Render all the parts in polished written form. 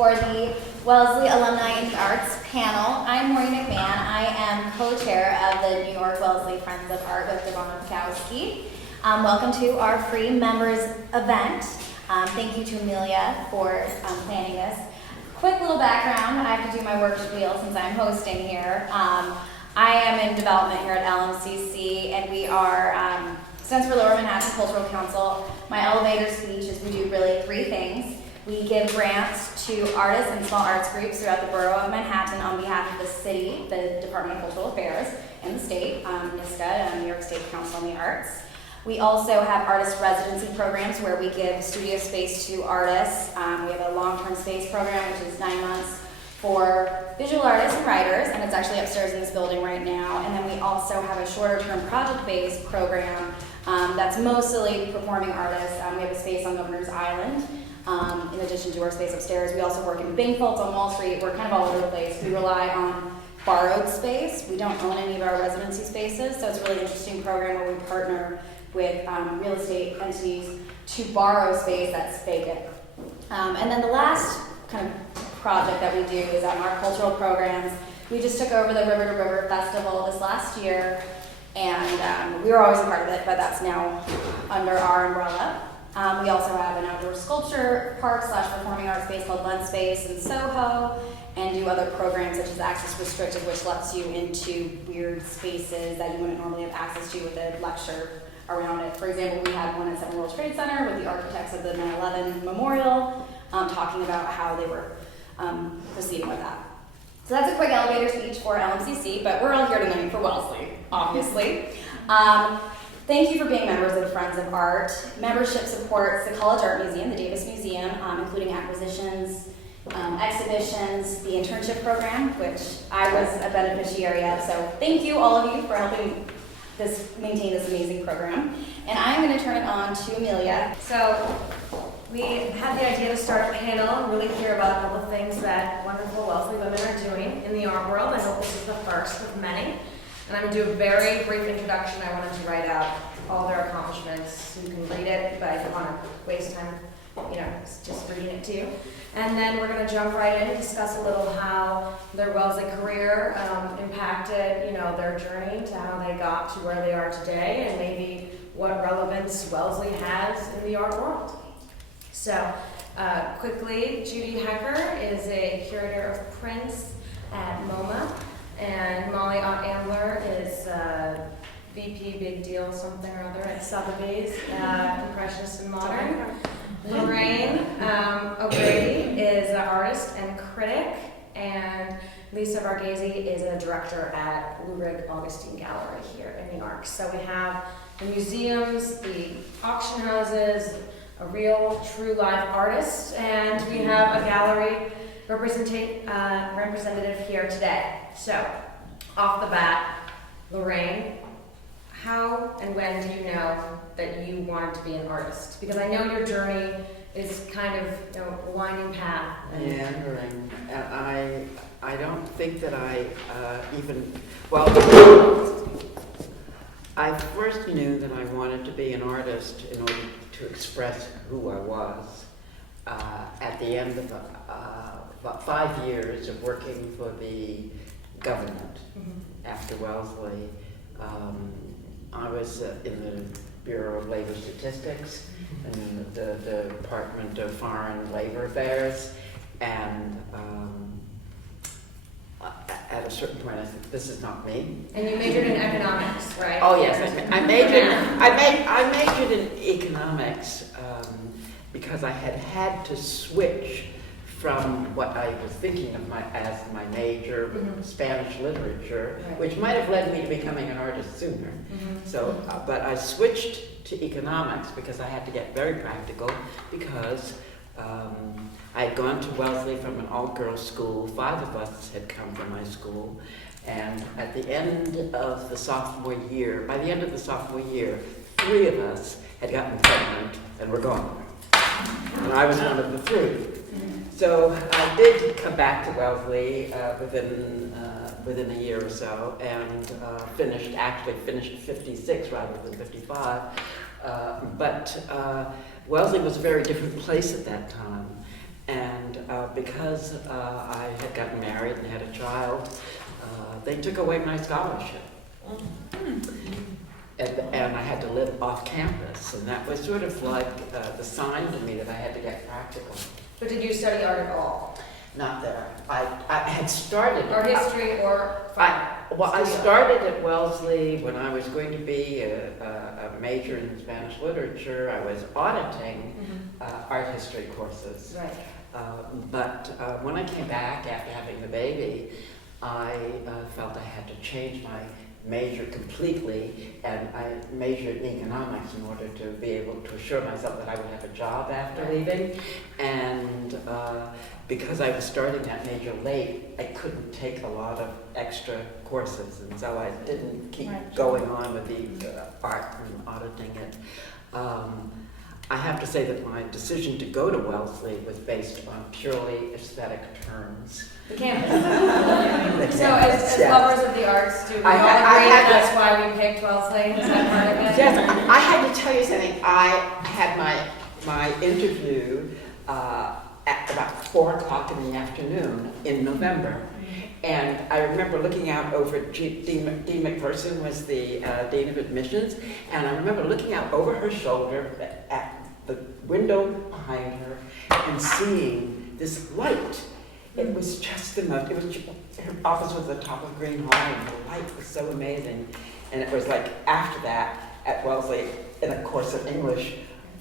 for the Wellesley Alumni in the Arts panel. I'm Maureen McMahon. I am co-chair of the New York Wellesley Friends of Art with Devon Kowski. Welcome to our free members event. Thank you to Amelia for planning this. Quick little background, I have to do my work spiel since I'm hosting here. I am in development here at LMCC, and we are, since we're Lower Manhattan Cultural Council, my elevator speech is we do really three things. We give grants to artists and small arts groups throughout the borough of Manhattan on behalf of the city, the Department of Cultural Affairs, and the state, NYSCA, New York State Council on the Arts. We also have artist residency programs where we give studio space to artists. We have a long-term space program, which is 9 months for visual artists and writers, and it's actually upstairs in this building right now. And then we also have a shorter-term project-based program that's mostly performing artists. We have a space on Governor's Island, in addition to our space upstairs. We also work in bank vaults on Wall Street. We're kind of all over the place. We rely on borrowed space. We don't own any of our residency spaces, so it's a really interesting program where we partner with real estate entities to borrow space that's vacant. And then the last kind of project that we do is our cultural programs. We just took over the River to River Festival this last year, and we were always a part of it, but that's now under our umbrella. We also have an outdoor sculpture park / performing arts space called Lund Space in Soho, and do other programs such as Access Restricted, which lets you into weird spaces that you wouldn't normally have access to with a lecture around it. For example, we had one at 7 World Trade Center with the architects of the 9/11 memorial, talking about how they were proceeding with that. So that's a quick elevator speech for LMCC, but we're all here tonight for Wellesley, obviously. Thank you for being members of the Friends of Art. Membership supports the College Art Museum, the Davis Museum, including acquisitions, exhibitions, the internship program, which I was a beneficiary of. So thank you, all of you, for helping maintain this amazing program. And I'm going to turn it on to Amelia. So we had the idea to start a panel and really hear about all the things that wonderful Wellesley women are doing in the art world. I hope this is the first of many. And I'm going to do a very brief introduction. I wanted to write out all their accomplishments. You can read it, but I don't want to waste time, just reading it to you. And then we're going to jump right in and discuss a little how their Wellesley career impacted, their journey to how they got to where they are today, and maybe what relevance Wellesley has in the art world. So, quickly, Judy Hecker is a curator of prints at MoMA. And Molly Ambler is VP Big Deal something or other at Sotheby's, Impressionist and Modern. Lorraine O'Grady is an artist and critic, and Lisa Varghese is a director at Luhring Augustine Gallery here in New York. So we have the museums, the auction houses, a real, true live artist, and we have a gallery representative here today. So, off the bat, Lorraine, how and when do you know that you wanted to be an artist? Because I know your journey is kind of a winding path. Yeah, Lorraine. I don't think that I I first knew that I wanted to be an artist in order to express who I was at the end of about 5 years of working for the government. After Wellesley. I was in the Bureau of Labor Statistics and the Department of Foreign Labor Affairs, and at a certain point I said, this is not me. And you majored in economics, right? Oh yes, I majored in economics because I had to switch from what I was thinking of as my major, Spanish literature, right, which might have led me to becoming an artist sooner. So, but I switched to economics because I had to get very practical, because I had gone to Wellesley from an all-girls school. 5 of us had come from my school, and at the end of the sophomore year, by the end of the sophomore year, 3 of us had gotten pregnant and were gone. And I was one of the 3. So I did come back to Wellesley within a year or so, and finished 56 rather than 55. But Wellesley was a very different place at that time, And because I had gotten married and had a child, they took away my scholarship. And I had to live off campus, and that was sort of like the sign to me that I had to get practical. But did you study art at all? Not there. I had started. Art history or fine? I started at Wellesley when I was going to be a major in Spanish literature. I was auditing art history courses. Right. But when I came back after having the baby, I felt I had to change my major completely, and I majored in economics in order to be able to assure myself that I would have a job after leaving. And because I was starting that major late, I couldn't take a lot of extra courses, and so I didn't keep going on with the art and auditing it. I have to say that my decision to go to Wellesley was based on purely aesthetic terms. The campus. So as lovers of the arts, do we all agree that's why we picked Wellesley? Is that part of it? Yes, I had to tell you something. I had my interview at about 4 o'clock in the afternoon in November. And I remember looking out over, Dean McPherson was the Dean of Admissions, and I remember looking out over her shoulder at the window behind her and seeing this light. It was just the most, her office was at the top of Green Hall, and the light was so amazing. And it was like after that, at Wellesley, in a course of English,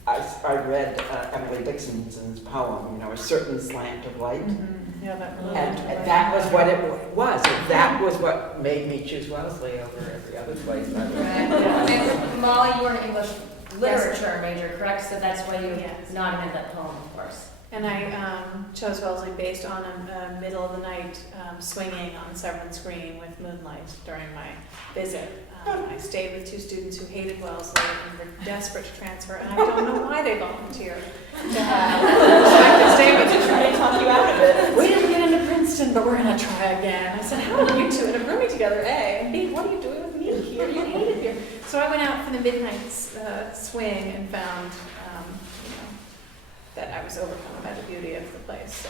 I read Emily Dickinson's poem, A Certain Slant of Light. Yeah, And that was what it was. And that was what made me choose Wellesley over every other place. And Molly, you were an English literature major, correct? So that's why you nominated that poem, of course. And I chose Wellesley based on a middle of the night swinging on Severance Green with moonlight during my visit. I stayed with 2 students who hated Wellesley and were desperate to transfer, and I don't know why they volunteered to have. So I could stay with you, try to talk you out of it. We didn't get into Princeton, but we're going to try again. I said, how are you 2 in a rooming together, A? And B, what are you doing with me here? You hate it here. So I went out for the midnight swing and found that I was overcome by the beauty of the place. So,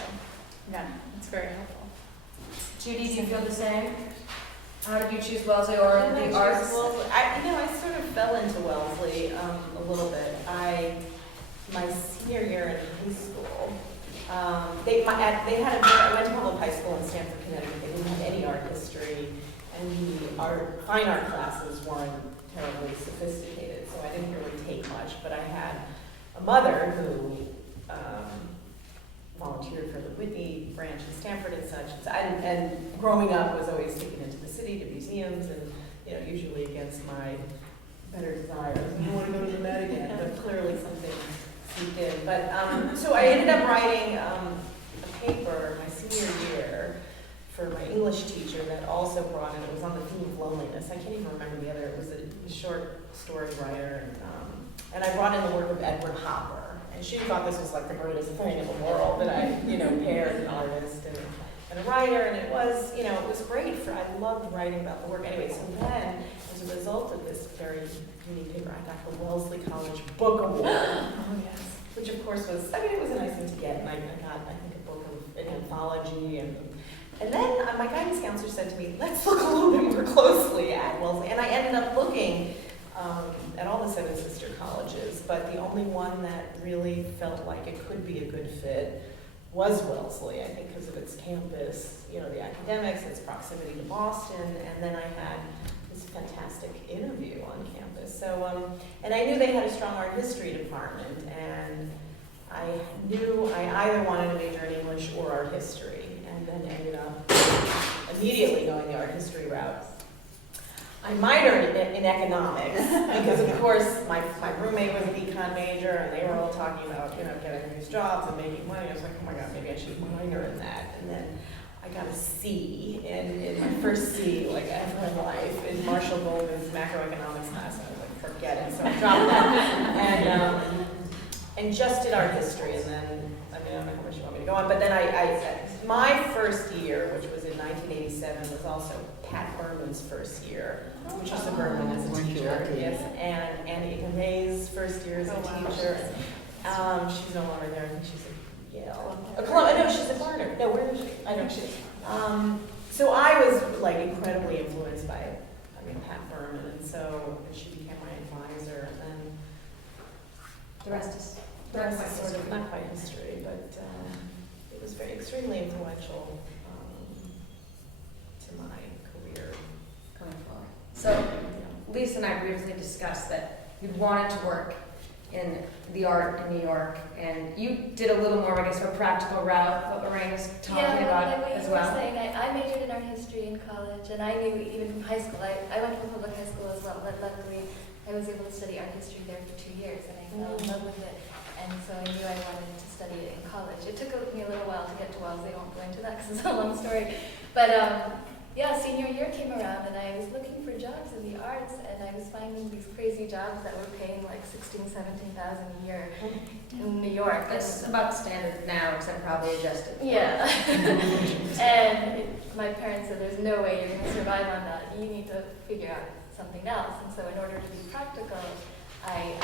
yeah, it's very helpful. Judy, do you feel the same? How did you choose Wellesley or the arts? I sort of fell into Wellesley a little bit. My senior year in high school, I went to public high school in Stamford, Connecticut. They didn't have any art history, and the fine art classes weren't terribly sophisticated, so I didn't really take much. But I had a mother who volunteered for the Whitney branch in Stanford and such. And growing up was always taken into the city to museums, and usually against my better desires. I don't want to go to the Met again, but clearly something seeped in. But so I ended up writing a paper my senior year for my English teacher that also brought in. It was on the theme of loneliness. I can't even remember the other. It was a short story writer, and I brought in the work of Edward Hopper. And she thought this was like the greatest thing in the world that I, paired an artist and a writer, and it was, it was great. I loved writing about the work. Anyway, so then, as a result of this very unique paper, I got the Wellesley College Book Award. Oh, yes. Which of course was, it was a nice thing to get, and I got, I think, a book of an anthology, and then my guidance counselor said to me, let's look a little bit more closely at Wellesley, and I ended up looking at all the 7 sister colleges, but the only one that really felt like it could be a good fit was Wellesley, I think because of its campus, the academics, its proximity to Boston, and then I had this fantastic interview on campus. So, and I knew they had a strong art history department, and I knew I either wanted to major in English or art history, and then ended up immediately going the art history route. I minored in economics because, of course, my roommate was an econ major, and they were all talking about, getting these jobs and making money. I was like, oh my God, maybe I should minor in that. And then I got a C in my first C, ever in life, in Marshall Goldman's macroeconomics class. And I was like, forget it. So I dropped that and just did art history. And then, I don't know how much you want me to go on, but then my first year, which was in 1987, was also Pat Berman's first year, which was a Berman as a teacher, yes, and Annie May's first year as a teacher. She's no longer there. I think she's Yale. No, she's at Barnard. No, where is she? I know she's. So I was like incredibly influenced by, Pat Berman, and so she became my advisor, and then The rest is sort of not quite history, but it was very extremely influential to my career. going forward. So Lisa and I previously discussed that you wanted to work in the art in New York, and you did a little more, I guess, of a practical route, what Lorraine was talking about like what as you were well. saying, I majored in art history in college, and I knew even from high school, I went to a public high school as well, but luckily I was able to study art history there for 2 years, and I fell in love with it, and so I knew I wanted to study it in college. It took me a little while to get to Wellesley. I won't go into that because it's a long story, but senior year came around, and I was looking for jobs in the arts, and I was finding these crazy jobs that were paying like $16,000, $17,000 a year in New York. That's about standard now, except probably adjusted. Yeah. And my parents said, there's no way you're going to survive on that. You need to figure out something else. And so in order to be practical, I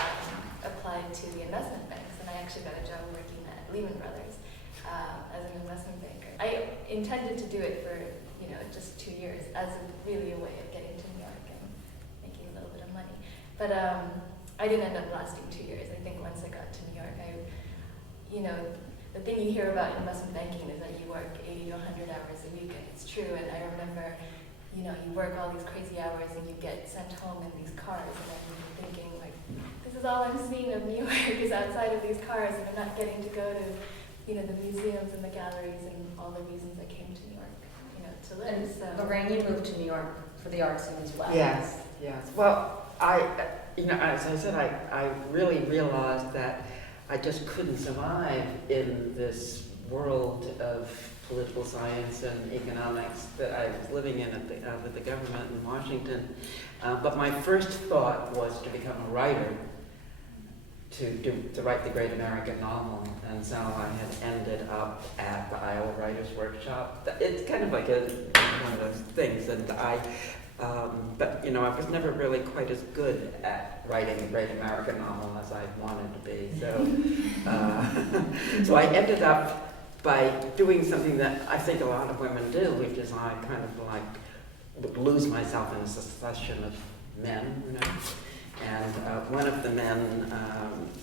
applied to the investment banks, and I actually got a job working at Lehman Brothers as an investment banker. I intended to do it for just 2 years as really a way of getting to New York and making a little bit of money. But I didn't end up lasting 2 years. I think once I got to New York, the thing you hear about investment banking is that you work 80 to 100 hours a week, and it's true. And I remember, you work all these crazy hours and you get sent home in these cars, and I'm thinking, like, this is all I'm seeing of New York is outside of these cars, and I'm not getting to go to, the museums and the galleries and all the reasons I came to New York, to live. And So Lorraine, you moved to New York for the art scene as well. Yes. Well, as I said, I really realized that I just couldn't survive in this world of political science and economics that I was living in with the government in Washington. But my first thought was to become a writer, to write the great American novel, and so I had ended up at the Iowa Writers Workshop. It's kind of like one of those things, and but I was never really quite as good at writing a great American novel as I wanted to be. So, so I ended up by doing something that I think a lot of women do, which is I kind of would lose myself in a succession of men, And one of the men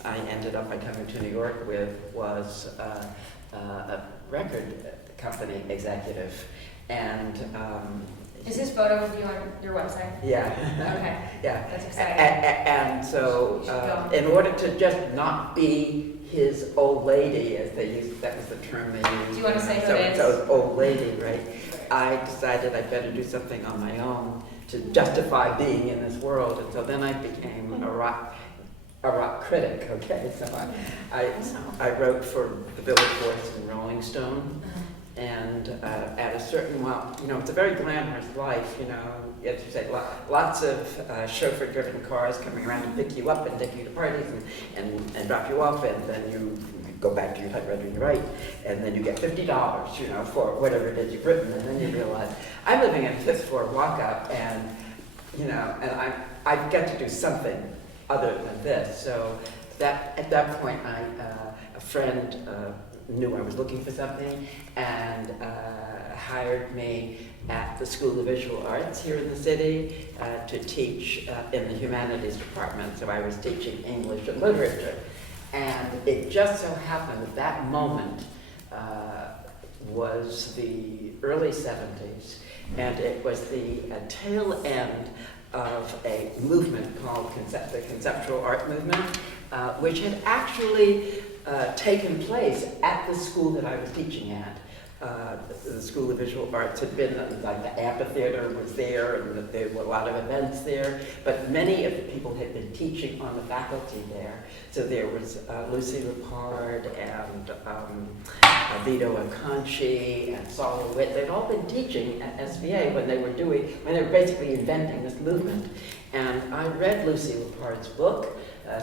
I ended up by coming to New York with was a record company executive, and Is this photo of you on your website? yeah, Okay. yeah, That's exciting. and so You should go. in order to just not be his old lady, as they used, that was the term they used. Do you want to say who it is? So old lady, right? I decided I'd better do something on my own to justify being in this world, and so then I became a rock critic. Okay, so I wrote for the Village Voice and Rolling Stone, and at a certain it's a very glamorous life, as you say, lots of chauffeur-driven cars coming around to pick you up and take you to parties and drop you off, and then you go back to your typewriter and you write, and then you get $50, for whatever it is you've written, and then you realize I'm living in a fifth floor walk-up, and and I get to do something other than this. So that at that point, a friend knew I was looking for something and hired me at the School of Visual Arts here in the city to teach in the humanities department. So I was teaching English and literature. And it just so happened that moment was the early 70s, and it was the tail end of a movement called the Conceptual Art Movement, which had actually taken place at the school that I was teaching at. The School of Visual Arts had been, like the amphitheater was there, and there were a lot of events there, but many of the people had been teaching on the faculty there. So there was Lucy Lepard and Vito Aconci and Saul Witt. They'd all been teaching at SVA when they were basically inventing this movement. And I read Lucy Lepard's book,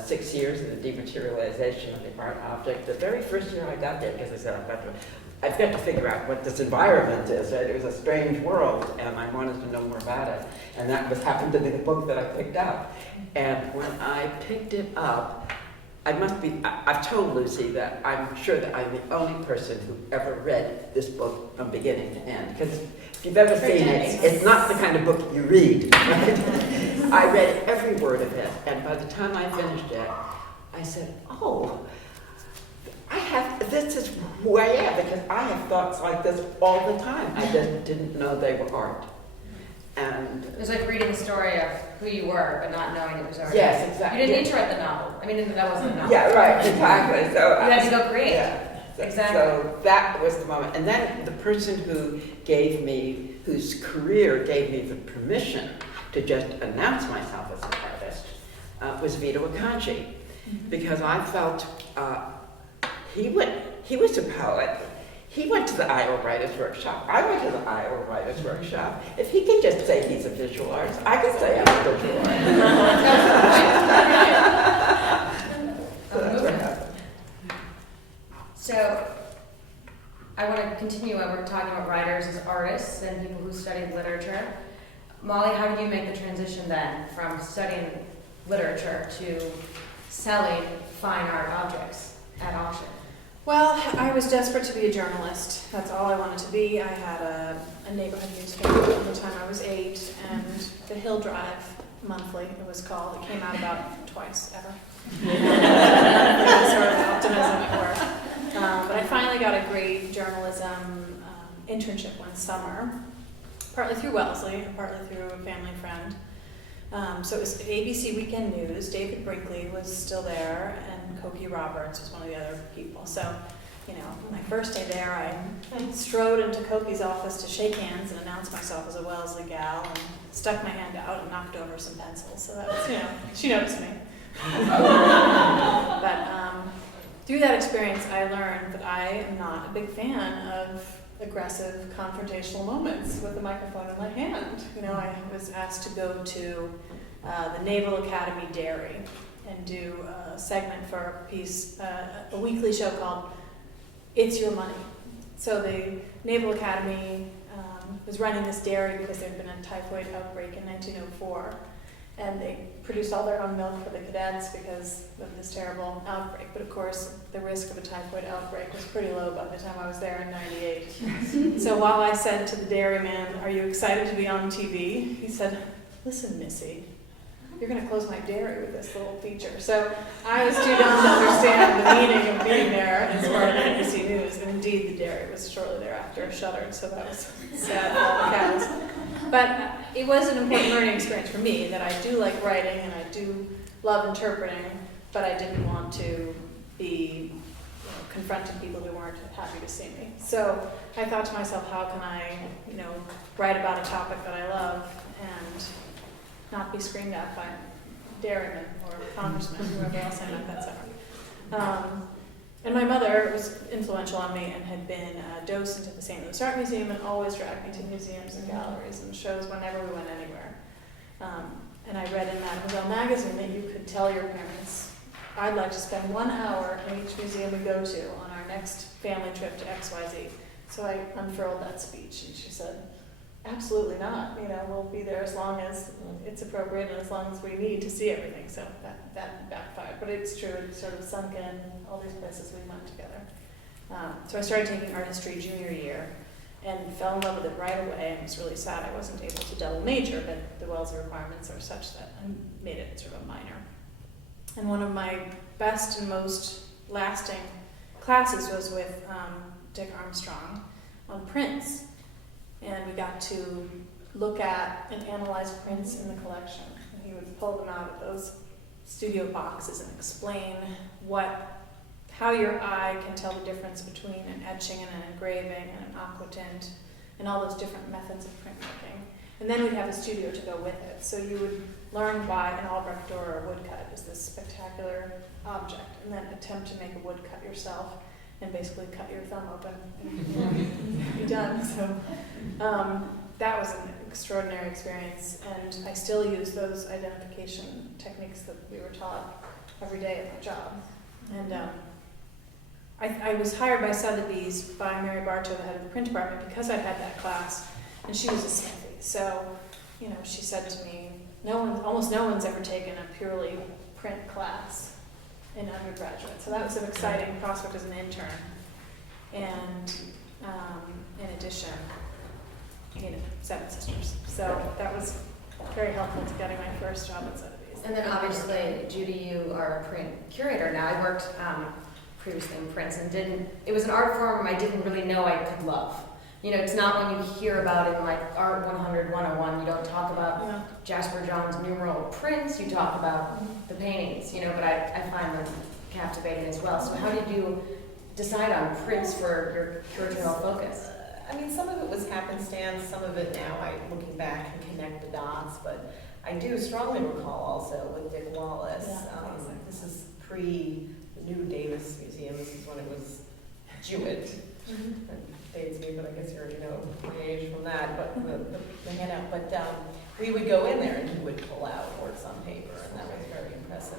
6 Years in the Dematerialization of the Art Object, the very first year I got there, because I said, I've got to figure out what this environment is, right? It was a strange world, and I wanted to know more about it. And that happened to be the book that I picked up. And when I picked it up, I've told Lucy that I'm sure that I'm the only person who ever read this book from beginning to end. Because if you've ever seen it, it's not the kind of book you read. Right? I read every word of it, and by the time I finished it, I said, oh, this is who I am, because I have thoughts like this all the time. I just didn't know they were art. And It was like reading the story of who you were, but not knowing it was art. yes, exactly. You didn't need to write the novel. I mean, that wasn't a novel. Yeah, right, exactly. So You had to go create. Yeah, Exactly. So that was the moment. And then the person whose career gave me the permission to just announce myself as an artist was Vito Acconci, because I felt he was a poet. He went to the Iowa Writers Workshop. I went to the Iowa Writers Workshop. If he can just say he's a visual artist, I can say I'm a visual artist. So that's what happened. So I want to continue when we're talking about writers as artists and people who study literature. Molly, how did you make the transition then from studying literature to selling fine art objects at auction? Well, I was desperate to be a journalist. That's all I wanted to be. I had a neighborhood newspaper from the time I was 8, and the Hill Drive Monthly, it was called. It came out about twice ever. Sort of optimism at work. But I finally got a great journalism internship one summer, partly through Wellesley, partly through a family friend. So it was ABC Weekend News. David Brinkley was still there, and Cokie Roberts was one of the other people. So, my first day there, I strode into Cokie's office to shake hands and announce myself as a Wellesley gal, and stuck my hand out and knocked over some pencils. So that was, she noticed me. But through that experience, I learned that I am not a big fan of aggressive confrontational moments with the microphone in my hand. I was asked to go to the Naval Academy Dairy and do a segment for a piece, a weekly show called It's Your Money. So the Naval Academy was running this dairy because there had been a typhoid outbreak in 1904. And they produced all their own milk for the cadets because of this terrible outbreak. But of course, the risk of a typhoid outbreak was pretty low by the time I was there in '98. So while I said to the dairyman, "Are you excited to be on TV?" he said, "Listen, Missy, you're going to close my dairy with this little feature." So I was too dumb to understand the meaning of being there as part of NBC News. And indeed, the dairy was shortly thereafter shuttered, so that was sad for all the cows. But it was an important learning experience for me, that I do like writing and I do love interpreting, but I didn't want to be confronting people who weren't happy to see me. So I thought to myself, how can I write about a topic that I love and not be screamed at by dairymen or congressmen, whoever else I met that summer. And my mother was influential on me and had been a docent at the St. Louis Art Museum and always dragged me to museums and galleries and shows whenever we went anywhere. And I read in Mademoiselle magazine that you could tell your parents, I'd like to spend 1 hour in each museum we go to on our next family trip to XYZ. So I unfurled that speech and she said, absolutely not. We'll be there as long as it's appropriate and as long as we need to see everything. So that backfired. But it's true, it sort of sunk in all these places we went together. So I started taking art history junior year and fell in love with it right away, and was really sad I wasn't able to double major, but the Wellesley requirements are such that I made it sort of a minor. And one of my best and most lasting classes was with Dick Armstrong on prints. And we got to look at and analyze prints in the collection. And he would pull them out of those studio boxes and explain how your eye can tell the difference between an etching and an engraving and an aquatint and all those different methods of printmaking. And then we'd have a studio to go with it. So you would learn why an Albrecht door or a woodcut is this spectacular object, and then attempt to make a woodcut yourself and basically cut your thumb open and be done. So that was an extraordinary experience, and I still use those identification techniques that we were taught every day at my job. And I was hired by Sotheby's by Mary Bartow, the head of the print department, because I had that class, and she was a Smithy. So, she said to me, almost no one's ever taken a purely print class. in undergraduate. So that was an exciting prospect as an intern. And in addition, 7 sisters. So that was very helpful to getting my first job at Sotheby's. And then obviously, Judy, you are a print curator now. I worked previously in prints and it was an art form I didn't really know I could love. You know, it's not when you hear about it in like Art 100, 101, you don't talk about Jasper John's numeral prints, you talk about the paintings, you know, but I find them captivating as well. So how did you decide on prints for your curatorial focus? I mean, some of it was happenstance, some of it now looking back and connect the dots, but I do strongly recall also with Dick Wallace. This is pre the new Davis Museum. This is when it was Jewett. That dates me, but I guess you already know my age from that. But the handout. But we would go in there and he would pull out works on paper, and that was very impressive.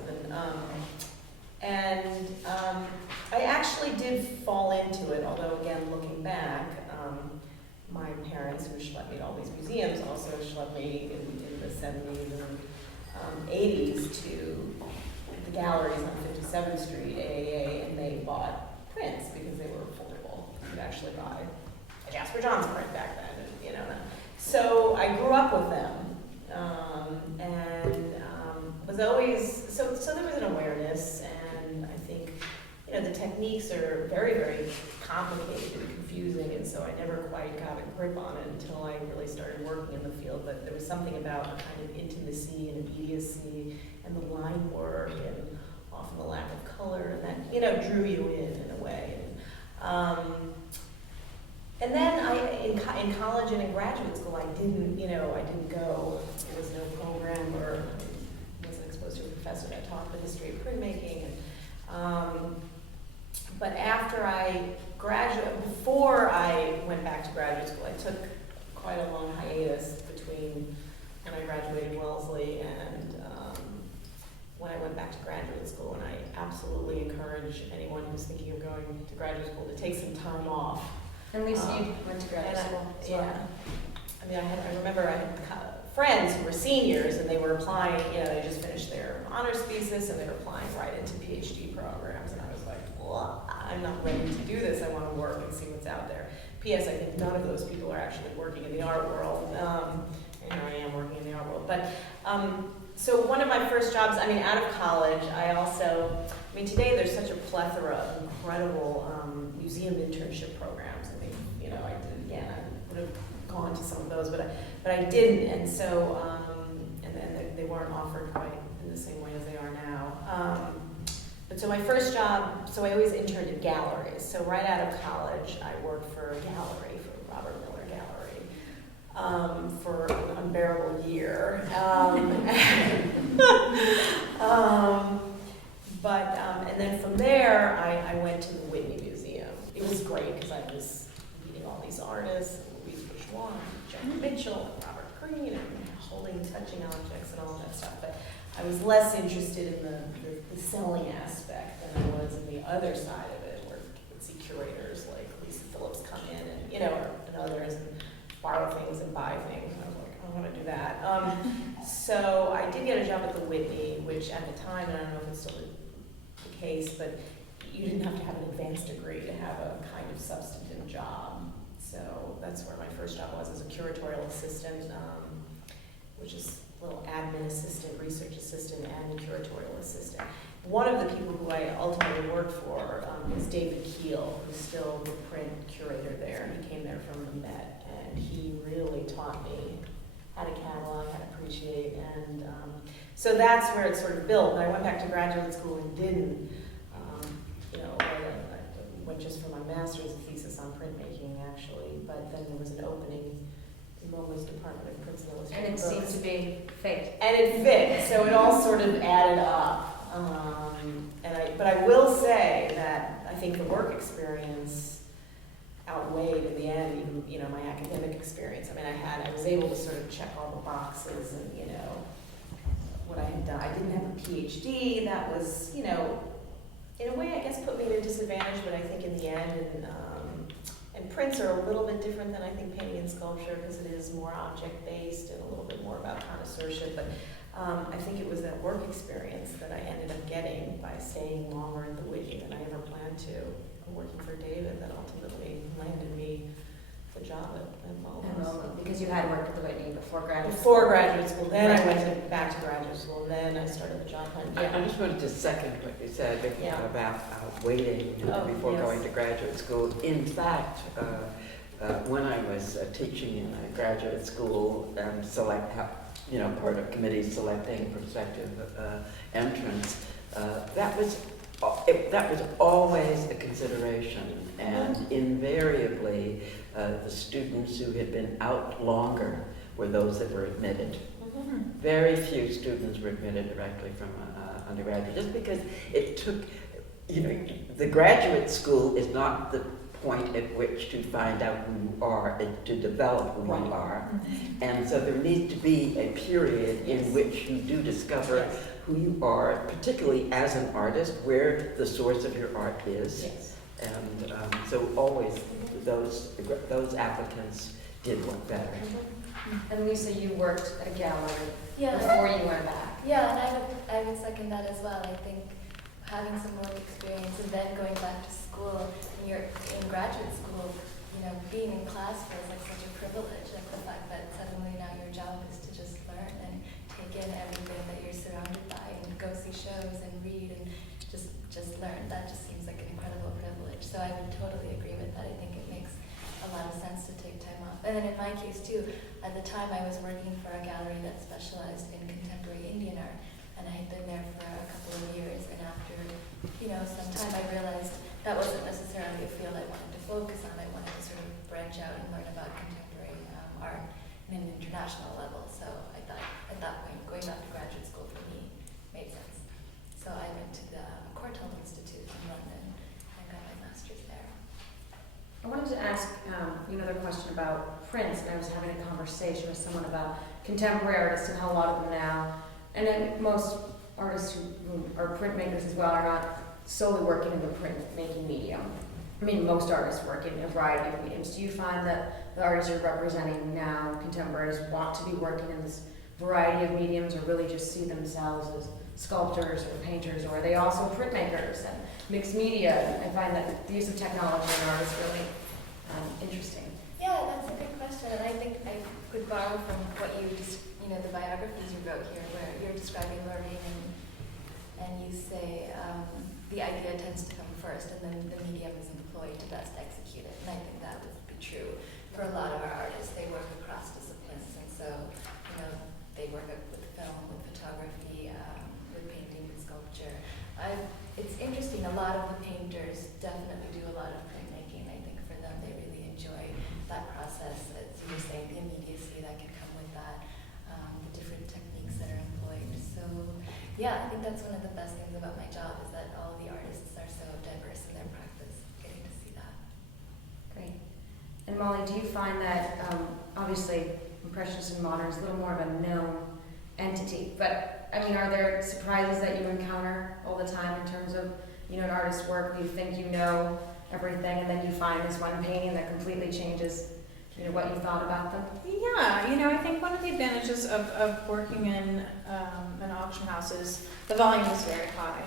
And I actually did fall into it, although again, looking back, my parents who schlepped me to all these museums also schlepped me in the 70s and 80s to the galleries on 57th Street, AAA, and they bought prints because they were affordable. You could actually buy a Jasper Johns print back then, and, you know. So I grew up with them, and was always, so there was an awareness, and I think, you know, the techniques are very, very complicated and confusing, and so I never quite got a grip on it until I really started working in the field. But there was something about a kind of intimacy and immediacy and the line work and often the lack of color, and that, you know, drew you in a way. And then in college and in graduate school, I didn't go. There was no program, or I wasn't exposed to a professor that taught the history of printmaking. But after I graduated, before I went back to graduate school, I took quite a long hiatus between when I graduated Wellesley and when I went back to graduate school. And I absolutely encourage anyone who's thinking of going to graduate school to take some time off. At least you went to graduate school as well. Yeah. I mean, I remember I had friends who were seniors and they were applying, you know, they just finished their honors thesis and they were applying right into PhD programs. And I was like, well, I'm not ready to do this. I want to work and see what's out there. P.S. I think none of those people are actually working in the art world. And here I am working in the art world. But so one of my first jobs, I mean, out of college, today there's such a plethora of incredible museum internship programs. I mean, you know, I would have gone to some of those, but I didn't, and so and then they weren't offered quite in the same way as they are now. But so my first job, so I always interned at galleries. So right out of college, I worked for a gallery, for Robert Miller Gallery, for an unbearable year. And then from there, I went to the Whitney Museum. It was great because I was meeting all these artists, Louise Bourgeois, Jack Mitchell, and Robert Greene, and touching objects and all that stuff. But I was less interested in the selling aspect than I was in the other side of it, where you would see curators like Lisa Phillips come in and, you know, and others, and borrow things and buy things. And I was like, I don't want to do that. So I did get a job at the Whitney, which at the time, and I don't know if it's still the case, but you didn't have to have an advanced degree to have a kind of substantive job. So that's where my first job was, as a curatorial assistant, which is a little admin assistant, research assistant, and curatorial assistant. One of the people who I ultimately worked for is David Keel, who's still the print curator there. He came there from the Met, and he really taught me how to catalog, how to appreciate, and so that's where it sort of built. And I went back to graduate school and didn't, I went just for my master's thesis on printmaking, actually, but then there was an opening in Momo's Department of Prints and Illustrated And it Books. seemed to be fate. And it fit, so it all sort of added up. But I will say that I think the work experience outweighed in the end, even, you know, my academic experience. I mean, I was able to sort of check all the boxes and, you know, what I had done. I didn't have a PhD. That was, you know, in a way, I guess, put me at a disadvantage, but I think in the end, and prints are a little bit different than I think painting and sculpture, because it is more object-based and a little bit more about connoisseurship. But I think it was that work experience that I ended up getting by staying longer at the Wiki than I ever planned to, working for David, that ultimately landed me the job at Wellesley. Because you had worked at the Whitney before graduate school. Before graduate school, then I went back to graduate school, then I started the job hunt. I just wanted to second what you said Yeah. about waiting before yes. going to graduate school. In fact, when I was teaching in a graduate school and part of committees selecting prospective entrants, that was always a consideration, and invariably the students who had been out longer were those that were admitted. Very few students were admitted directly from undergraduate, just because it took, the graduate school is not the point at which to find out who you are, to develop who you are. And so there needs to be a period in which you do discover who you are, particularly as an artist, where the source of your art is. Yes. And so always those applicants did work better. And Lisa, you worked at a gallery Yeah. before you went back. Yeah, and I would second that as well. I think having some work experience and then going back to school, when you're in graduate school, being in class feels like such a privilege. Like the fact that suddenly now your job is to just learn and take in everything that you're surrounded by and go see shows and read and just learn. That just seems like an incredible privilege. So I would totally agree with that. I think it makes a lot of sense to take time off. And then in my case too, at the time I was working for a gallery that specialized in contemporary Indian art, and I had been there for a couple of years, and after some time I realized that wasn't necessarily a field I wanted to focus on. I wanted to sort of branch out and learn about contemporary art in an international level. So I thought at that point going back to graduate school for me made sense. So I went to the Courtauld Institute in London and got my master's there. I wanted to ask another question about prints, and I was having a conversation with someone about contemporary artists and how a lot of them now, and then most artists who are printmakers as well, are not solely working in the printmaking medium. I mean, most artists work in a variety of mediums. Do you find that the artists you're representing now, contemporaries, want to be working in this variety of mediums, or really just see themselves as sculptors or painters, or are they also printmakers and mixed media? I find that the use of technology in art is really interesting. Yeah, that's a good question, and I think I could borrow from what you the biographies you wrote here, where you're describing Lorraine, and you say the idea tends to come first, and then the medium is employed to best execute it. And I think that would be true for a lot of our artists. They work across disciplines, and so they work with film, with photography, with painting, with sculpture. It's interesting. A lot of the painters definitely do a lot of printmaking. I think for them, they really enjoy that process. As you were saying, the immediacy that can come with that, the different techniques that are employed. So, yeah, I think that's one of the best things about my job is that all the artists are so diverse in their practice. Getting to see that. Great. And Molly, do you find that obviously Impressionist and Modern is a little more of a known entity, but I mean, are there surprises that you encounter all the time in terms of an artist's work? Do you think you know everything, and then you find this one painting that completely changes what you thought about them? Yeah, I think one of the advantages of working in an auction house is the volume is very high.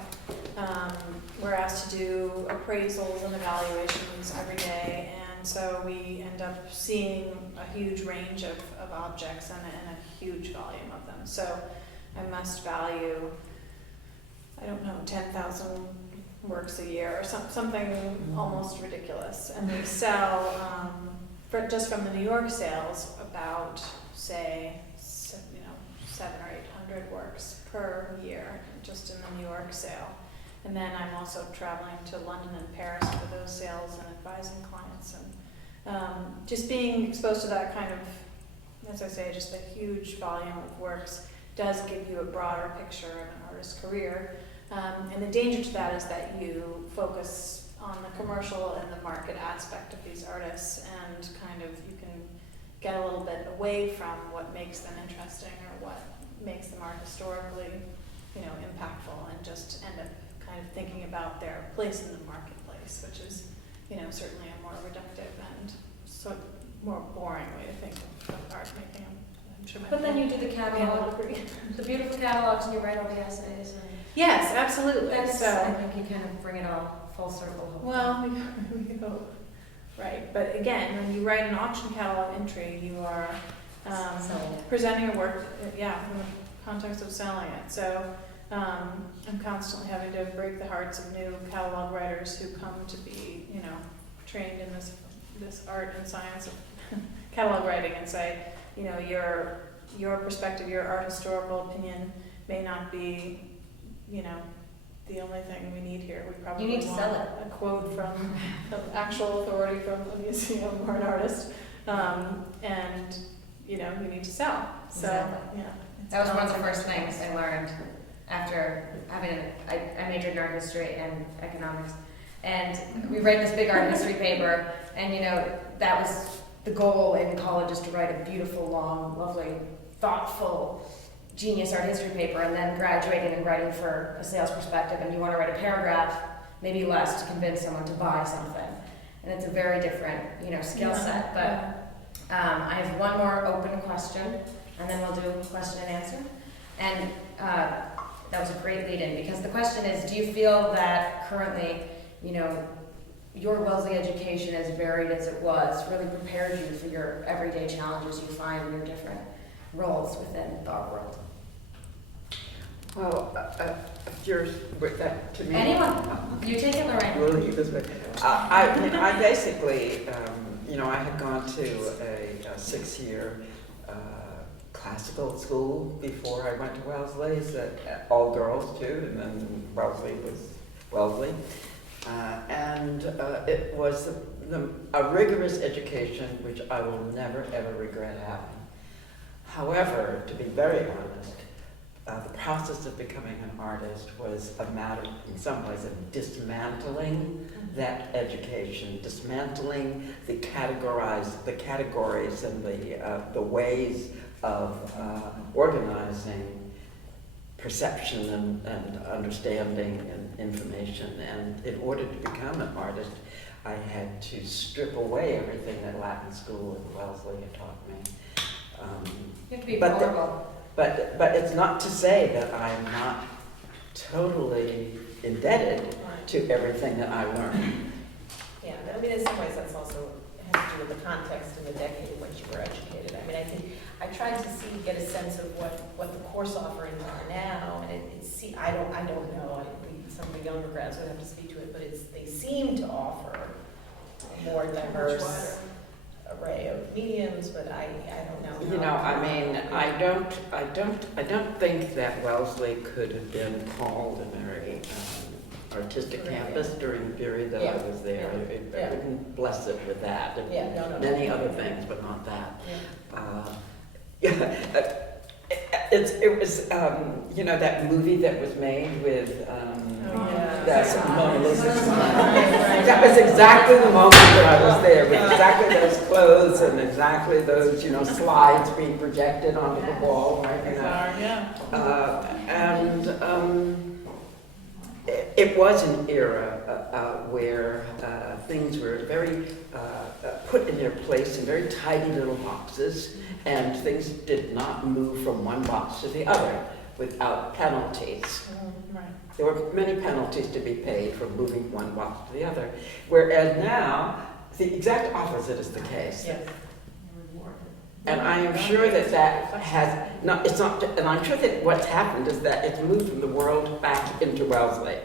We're asked to do appraisals and evaluations every day, and so we end up seeing a huge range of objects and a huge volume of them. So I must value, 10,000 works a year or something almost ridiculous. And we sell, just from the New York sales, about, say, 700 or 800 works per year, just in the New York sale. And then I'm also traveling to London and Paris for those sales and advising clients. And just being exposed to that kind of, as I say, just a huge volume of works does give you a broader picture of an artist's career. And the danger to that is that you focus on the commercial and the market aspect of these artists, and kind of you can get a little bit away from what makes them interesting or what makes them art historically, impactful, and just end up kind of thinking about their place in the marketplace, which is, certainly a more reductive and more boring way to think of art making. I'm sure my But then you do the panel catalog, will agree. the beautiful catalogs, and you write all the essays. And Yes, absolutely. that's, So, I think you kind of bring it all full circle. hopefully. well, we hope. Right, but again, when you write an auction catalog entry, you are presenting your work, from the context of selling it. So I'm constantly having to break the hearts of new catalog writers who come to be, trained in this art and science of catalog writing, and say, your perspective, your art historical opinion may not be, the only thing we need here. We probably You need to want sell it. a quote from an actual authority from a museum or an artist, and you need to sell. So Exactly. yeah, That was one of the first things I learned after having I majored in art history and economics, and we write this big art history paper, and that was the goal in college, is to write a beautiful, long, lovely, thoughtful, genius art history paper, and then graduating and writing for a sales perspective, and you want to write a paragraph, maybe less, to convince someone to buy something, and it's a very different skill set. But I have one more open question, and then we'll do question and answer. And that was a great lead-in, because the question is, do you feel that currently, your Wellesley education, as varied as it was, really prepared you for your everyday challenges you find in your different roles within the art world? Well, if you're with that to me. Anyone? You take it, Lorraine. We'll leave this way. I basically, I had gone to a 6-year classical school before I went to Wellesley, all girls too, and then Wellesley was Wellesley. And it was a rigorous education which I will never ever regret having. However, to be very honest, the process of becoming an artist was a matter, in some ways, of dismantling that education, dismantling the categories and the ways of organizing perception and understanding and information. And in order to become an artist, I had to strip away everything that Latin school and Wellesley had taught me. You have to be But the- vulnerable. But it's not to say that I'm not totally indebted to everything that I learned. Yeah, I mean, in some ways, that's also has to do with the context and the decade in which you were educated. I mean, I think I tried to get a sense of what the course offerings are now, and I don't know. Some of the younger grads would have to speak to it, but they seem to offer a more diverse array of mediums, but I don't know. I mean, I don't think that Wellesley could have been called a very artistic campus during the period that I was there. I wouldn't bless it with that. Many other things, but not that. It was that movie that was made with that's Mona Lisa. That was exactly the moment that I was there, with exactly those clothes and exactly those slides being projected onto the wall, right? It was an era where things were very put in their place in very tidy little boxes, and things did not move from one box to the other without penalties. There were many penalties to be paid for moving one box to the other, whereas now the exact opposite is the case. Yes. And I am sure that has not. It's not. And I'm sure that what's happened is that it's moved from the world back into Wellesley.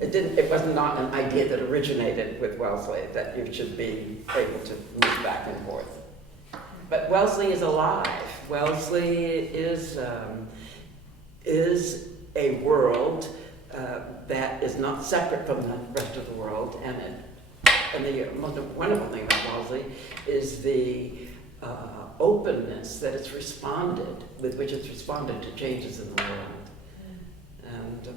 It didn't. It was not an idea that originated with Wellesley that you should be able to move back and forth. But Wellesley is alive. Wellesley is a world that is not separate from the rest of the world. And the most wonderful thing about Wellesley is the openness that it's responded, with which it's responded to changes in the world. And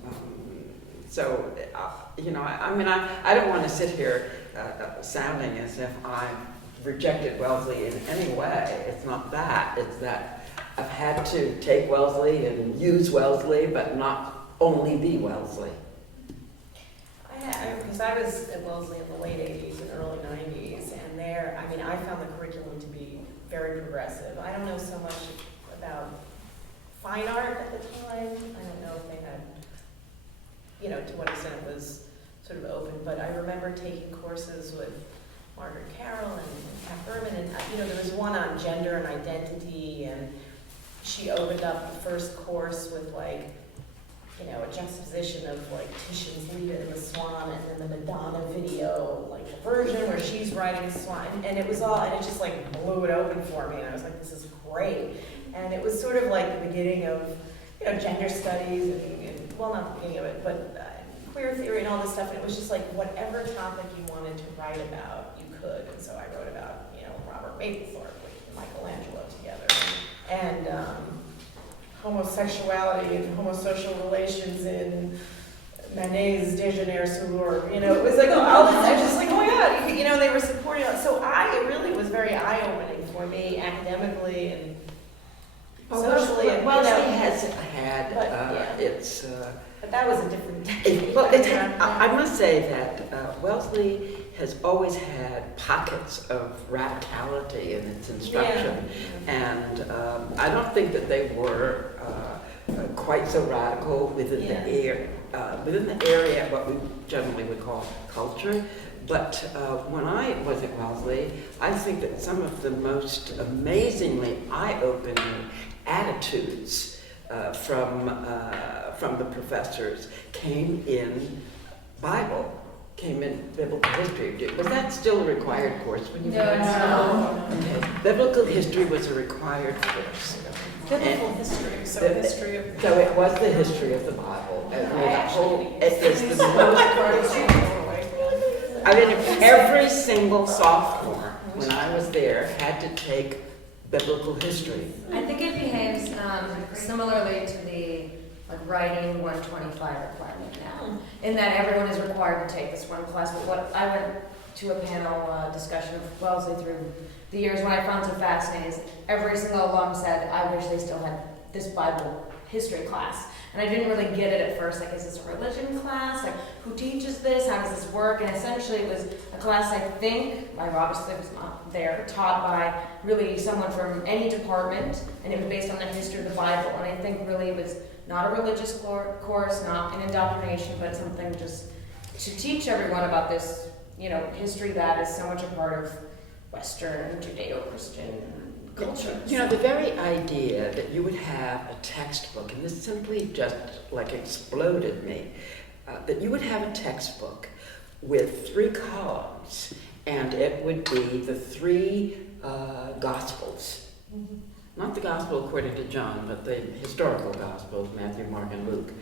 so, I don't want to sit here sounding as if I've rejected Wellesley in any way. It's not that. It's that I've had to take Wellesley and use Wellesley, but not only be Wellesley. Because I was at Wellesley in the late 80s and early 90s, and I found the curriculum to be very progressive. I don't know so much about fine art at the time. I don't know if they had, to what extent it was sort of open, but I remember taking courses with Margaret Carroll and Pat Berman, and there was one on gender and identity, and she opened up the first course with like, a juxtaposition of like Titian's Leave It in the Swan and then the Madonna video, like the version where she's riding a swan, and it was all, and it just like blew it open for me, and I was like, this is great. And it was sort of like the beginning of, gender studies, and well, not the beginning of it, but queer theory and all this stuff, and it was just like whatever topic you wanted to write about, you could. And so I wrote about, Robert Mapplethorpe with Michelangelo together, and homosexuality and homosocial relations in Manet's Déjeuner sur l'Orbe. It was like all this, I was just like, oh my God, they were supporting it. So it really was very eye-opening for me academically and socially. Wellesley has had its. But that was a different decade. I must say that Wellesley has always had pockets of radicality in its instruction, and I don't think that they were quite so radical within the area of what we generally would call culture. But when I was at Wellesley, I think that some of the most amazingly eye-opening attitudes from the professors came in biblical history. Was that still a required course when you went? No. Okay. Biblical history was a required course. Biblical history, so history of... So it was the history of the Bible. It was the most... I mean, every single sophomore, when I was there, had to take biblical history. I think it behaves similarly to the writing 125 requirement now, in that everyone is required to take this one class. But what I went to a panel discussion of Wellesley through the years, what I found so fascinating is every single alum said, I wish they still had this Bible history class. And I didn't really get it at first, like, is this a religion class? Like, who teaches this? How does this work? And essentially it was a class, I think, I obviously was not there, taught by really someone from any department, and it was based on the history of the Bible. And I think really it was not a religious course, not an indoctrination, but something just to teach everyone about this, history that is so much a part of Western Judeo-Christian culture. The very idea that you would have a textbook, and this simply just exploded me, that you would have a textbook with 3 columns, and it would be the 3 Gospels. Mm-hmm. Not the Gospel according to John, but the historical Gospels, Matthew, Mark, and Luke.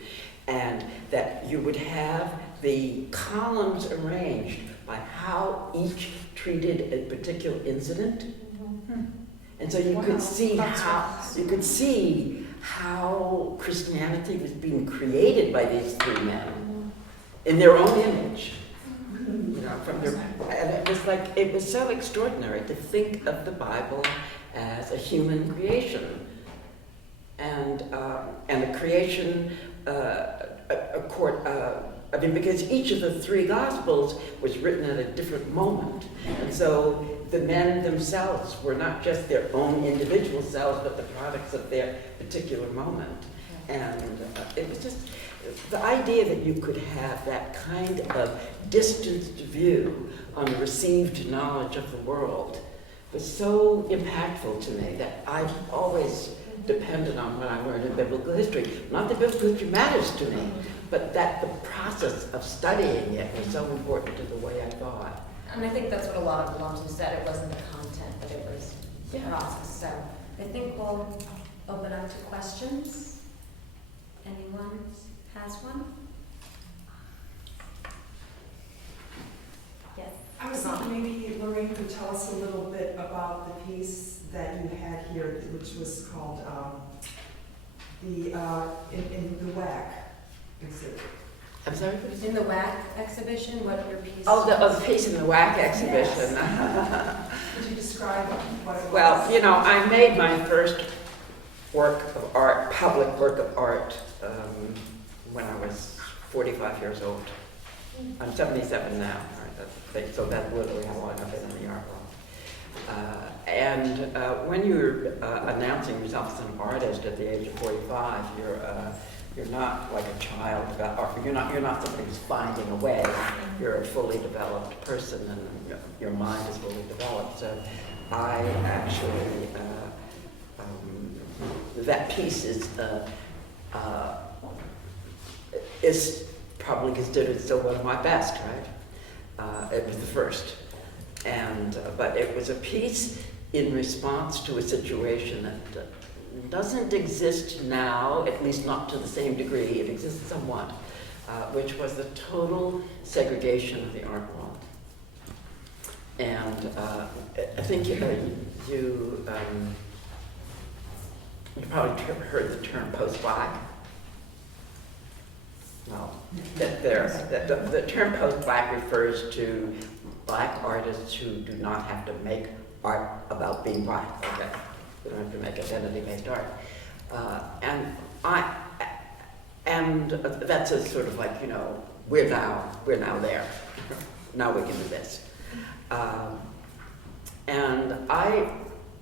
And that you would have the columns arranged by how each treated a particular incident. Mm-hmm. And so you could see how Christianity was being created by these 3 men in their own image. From their, and it was so extraordinary to think of the Bible as a human creation, and a creation, because each of the 3 Gospels was written at a different moment, and so the men themselves were not just their own individual selves, but the products of their particular moment. And it was just the idea that you could have that kind of distanced view on the received knowledge of the world was so impactful to me that I've always depended on what I learned in biblical history. Not that biblical history matters to me, but that the process of studying it was so important to the way I thought. And I think that's what a lot of alums have said. It wasn't the content, but it was the process. So I think we'll open up to questions. Anyone has one? Yes. I was thinking maybe Lorraine could tell us a little bit about the piece that you had here, which was called in the WAC exhibit. I'm sorry? In the WAC exhibition, what your piece? The piece in the WAC exhibition. Yes. Could you describe what it was? Well, I made my first work of art, public work of art, when I was 45 years old. I'm 77 now, right? So that's literally how long I've been in the art When you're announcing yourself as an artist at the age of 45, you're not like a child, or you're not somebody who's finding a way. You're a fully developed person, and your mind is fully developed. So I actually, that piece is probably considered still one of my best, right? It was the first. But it was a piece in response to a situation that doesn't exist now, at least not to the same degree. It exists somewhat, which was the total segregation of the art world. And I think you probably heard the term post-black. Well, the term post-black refers to black artists who do not have to make art about being black. Okay, they don't have to make identity-based art, and that's a sort of like, you know, we're now there. Now we can do this. And I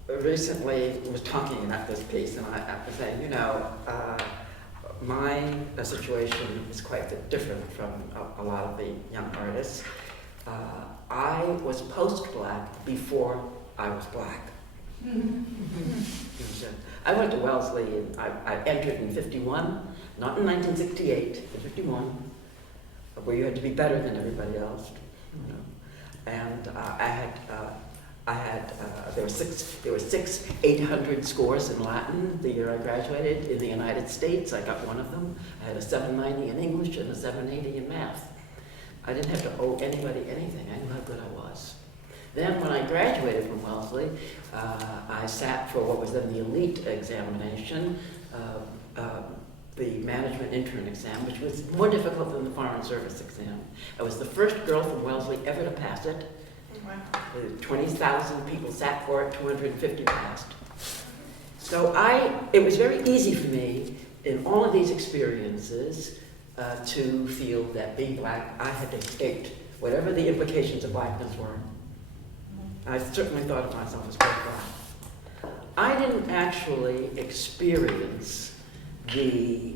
recently was talking about this piece, and I was saying, you know, my situation is quite a bit different from a lot of the young artists. I was post-black before I was black. I went to Wellesley, and I entered in 51, not in 1968, in 51, where you had to be better than everybody else, you know. And there were six 800 scores in Latin the year I graduated. In the United States, I got one of them. I had a 790 in English and a 780 in math. I didn't have to owe anybody anything. I knew how good I was. Then when I graduated from Wellesley, I sat for what was then the elite examination, the management intern exam, which was more difficult than the foreign service exam. I was the first girl from Wellesley ever to pass it. Wow. 20,000 people sat for it, 250 passed. So it was very easy for me in all of these experiences to feel that being black, I had escaped whatever the implications of blackness were. I certainly thought of myself as quite black. I didn't actually experience the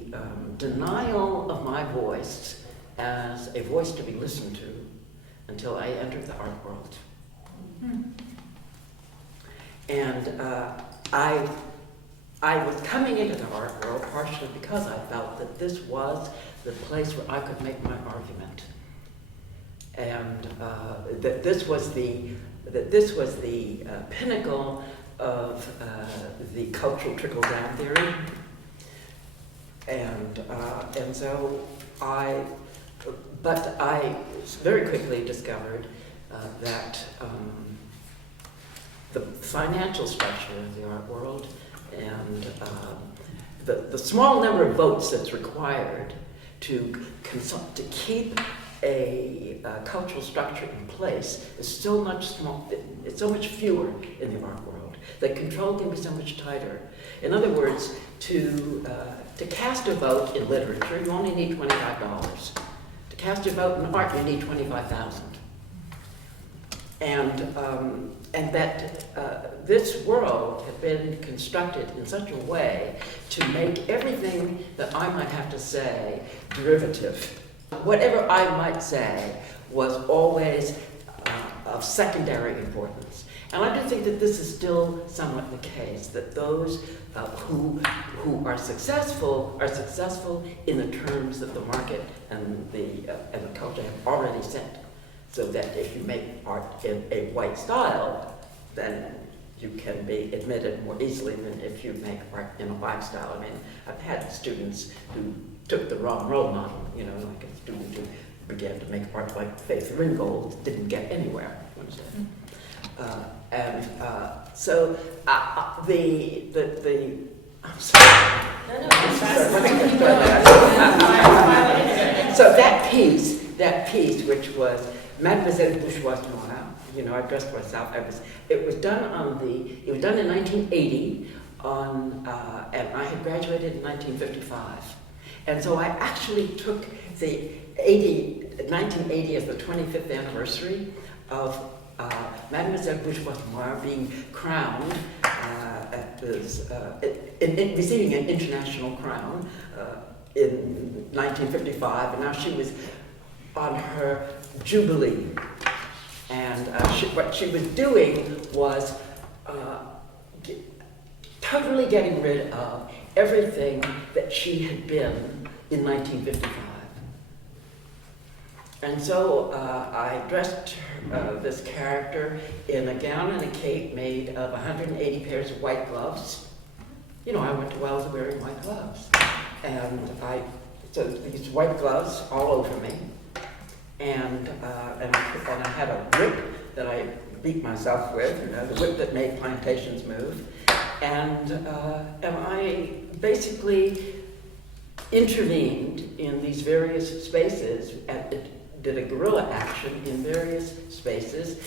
denial of my voice as a voice to be listened to until I entered the art world. And I was coming into the art world partially because I felt that this was the place where I could make my argument, and that this was the pinnacle of the cultural trickle-down theory, and so I very quickly discovered that the financial structure of the art world and the small number of votes that's required to keep a cultural structure in place is so much it's so much fewer in the art world. The control can be so much tighter. In other words, to cast a vote in literature, you only need $25. To cast a vote in art, you need $25,000. And that this world had been constructed in such a way to make everything that I might have to say derivative. Whatever I might say was always of secondary importance. And I do think that this is still somewhat the case, that those who are successful in the terms that the market and the culture have already set. So that if you make art in a white style, then you can be admitted more easily than if you make art in a black style. I mean, I've had students who took the wrong role model, you know, like a student who began to make art like Faith Ringgold didn't get anywhere, you understand? So I'm sorry. So that piece, which was Mademoiselle Bourgeoise Noire, you know, I dressed myself. It was done in 1980, and I had graduated in 1955, and so I actually took the 1980 as the 25th anniversary of Mademoiselle Bourgeois being crowned receiving an international crown in 1955, and now she was on her jubilee. And what she was doing was totally getting rid of everything that she had been in 1955. And so I dressed this character in a gown and a cape made of 180 pairs of white gloves. You know, I went to Wellesley wearing white gloves. And so these white gloves all over me. And I had a whip that I beat myself with, you know, the whip that made plantations move. And I basically intervened in these various spaces, did a guerrilla action in various spaces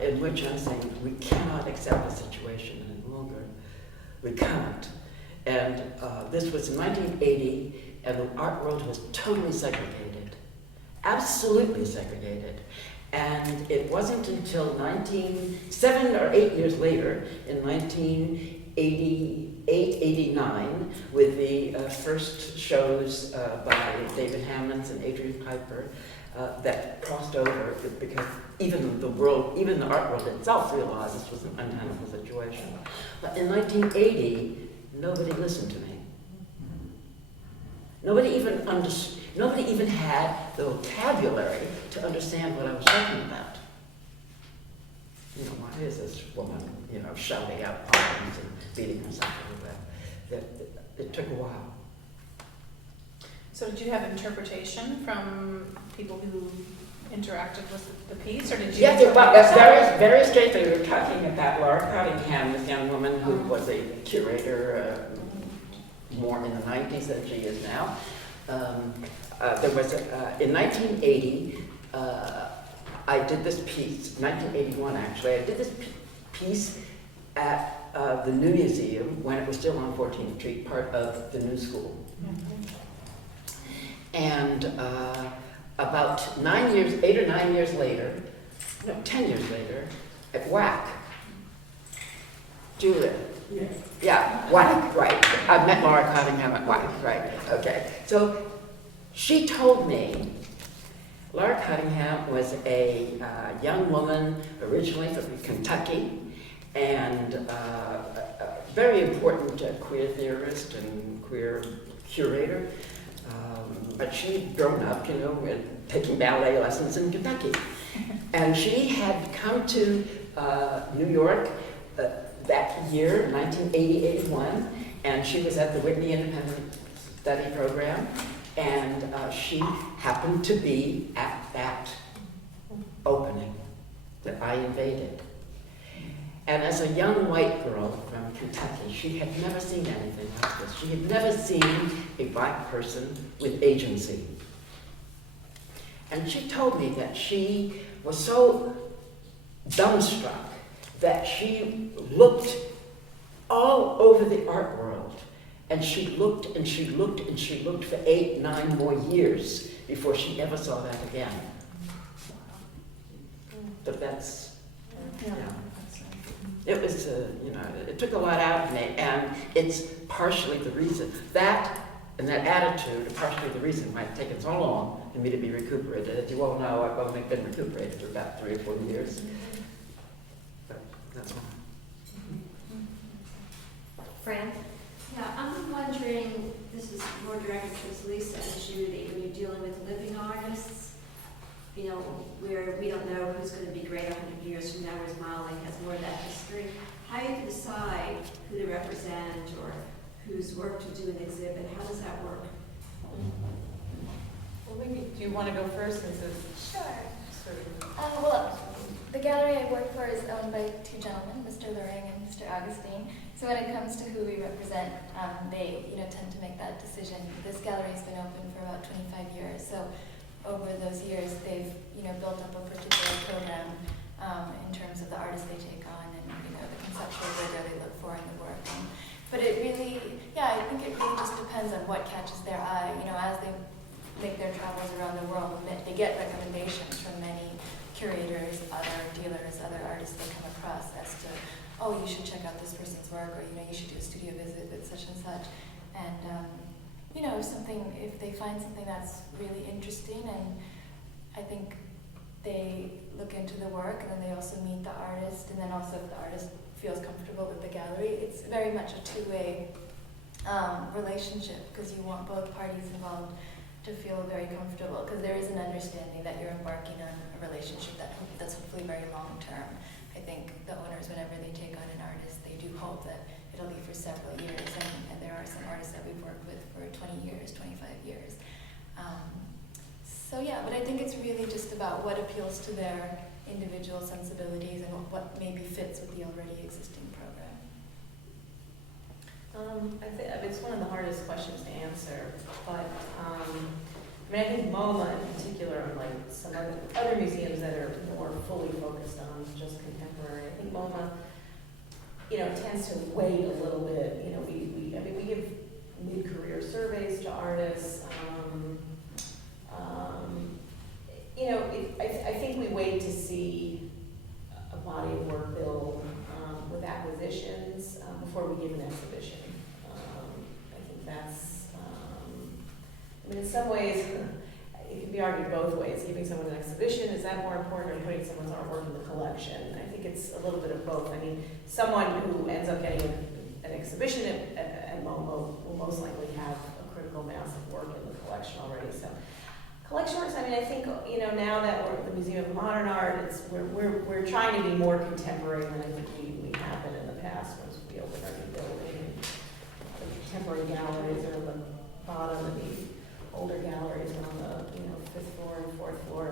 in which I'm saying we cannot accept the situation any longer. We can't. And this was in 1980, and the art world was totally segregated, absolutely segregated. And it wasn't until 7 or 8 years later, in 1988, 89, with the first shows by David Hammons and Adrian Piper, that crossed over, because even the art world itself realized this was an untenable situation. But in 1980, nobody listened to me. Nobody even had the vocabulary to understand what I was talking about. You know, what is this woman, you know, shouting out poems and beating herself everywhere? It took a while. So did you have interpretation from people who interacted with the piece, or did you? Yes, very straight. We were talking about Laura Cottingham, this young woman who was a curator more in the 90s than she is now. There was in 1980, I did this piece, 1981 actually, I did this piece at the New Museum when it was still on 14th Street, part of the New School. And about 8 or 9 years later, no, 10 years later, at WAC, Julia. Yeah. Yeah, WAC, right. I met Laura Cottingham at WAC, right. Okay. So she told me, Laura Cottingham was a young woman originally from Kentucky, and a very important queer theorist and queer curator. But she'd grown up, you know, taking ballet lessons in Kentucky. And she had come to New York that year, 1980-81, and she was at the Whitney Independent Study Program, and she happened to be at that opening that I invaded. And as a young white girl from Kentucky, she had never seen anything like this. She had never seen a black person with agency. And she told me that she was so dumbstruck that she looked all over the art world. And she looked and she looked and she looked for 8, 9 more years before she ever saw that again. But that's, yeah. It was, you know, it took a lot out of me, and it's partially the reason. That and that attitude are partially the reason why it's taken so long for me to be recuperated. As you all know, I've only been recuperated for about 3 or 4 years. But that's why. Fran? Yeah, I'm wondering, this is more directed towards Lisa and Judy, when you're dealing with living artists, you know, where we don't know who's going to be great 100 years from now, whereas Molly has more of that history. How do you decide who to represent or whose work to do an exhibit? How does that work? Well, maybe, do you want to go first, Mrs.? Sure. Sort of. Well, the gallery I work for is owned by 2 gentlemen, Mr. Luhring and Mr. Augustine. So when it comes to who we represent, they tend to make that decision. This gallery has been open for about 25 years. So over those years, they've built up a particular program in terms of the artists they take on and the conceptual rigor they look for in the work. But it really, I think it really just depends on what catches their eye. As they make their travels around the world, they get recommendations from many curators, other dealers, you should do a studio visit with such and such. And, if they find something that's really interesting, and I think they look into the work, and then they also meet the artist, and then also if the artist feels comfortable with the gallery, it's very much a two-way relationship, because you want both parties involved to feel very comfortable, because there is an understanding that you're embarking on a relationship that's hopefully very long-term. I think the owners, whenever they take on an artist, they do hope that it'll be for several years, and there are some artists that we've worked with for 20 years, 25 years. But I think it's really just about what appeals to their individual sensibilities and what maybe fits with the already existing program. I think it's one of the hardest questions to answer, but I think MoMA in particular, unlike some other museums that are more fully focused on just contemporary, I think MoMA, tends to wait a little bit. We give mid-career surveys to artists. I think we wait to see a body of work build with acquisitions before we give an exhibition. I think that's, in some ways, it can be argued both ways. Giving someone an exhibition, is that more important, or putting someone's artwork in the collection? I think it's a little bit of both. Someone who ends up getting an exhibition at MoMA will most likely have a critical mass of work in the collection already. So, collection works. I think now that we're at the Museum of Modern Art, we're trying to be more contemporary than I think we have been in the past. Once we open our new building, the contemporary galleries are on the bottom, and the older galleries are on the 5th floor and 4th floor.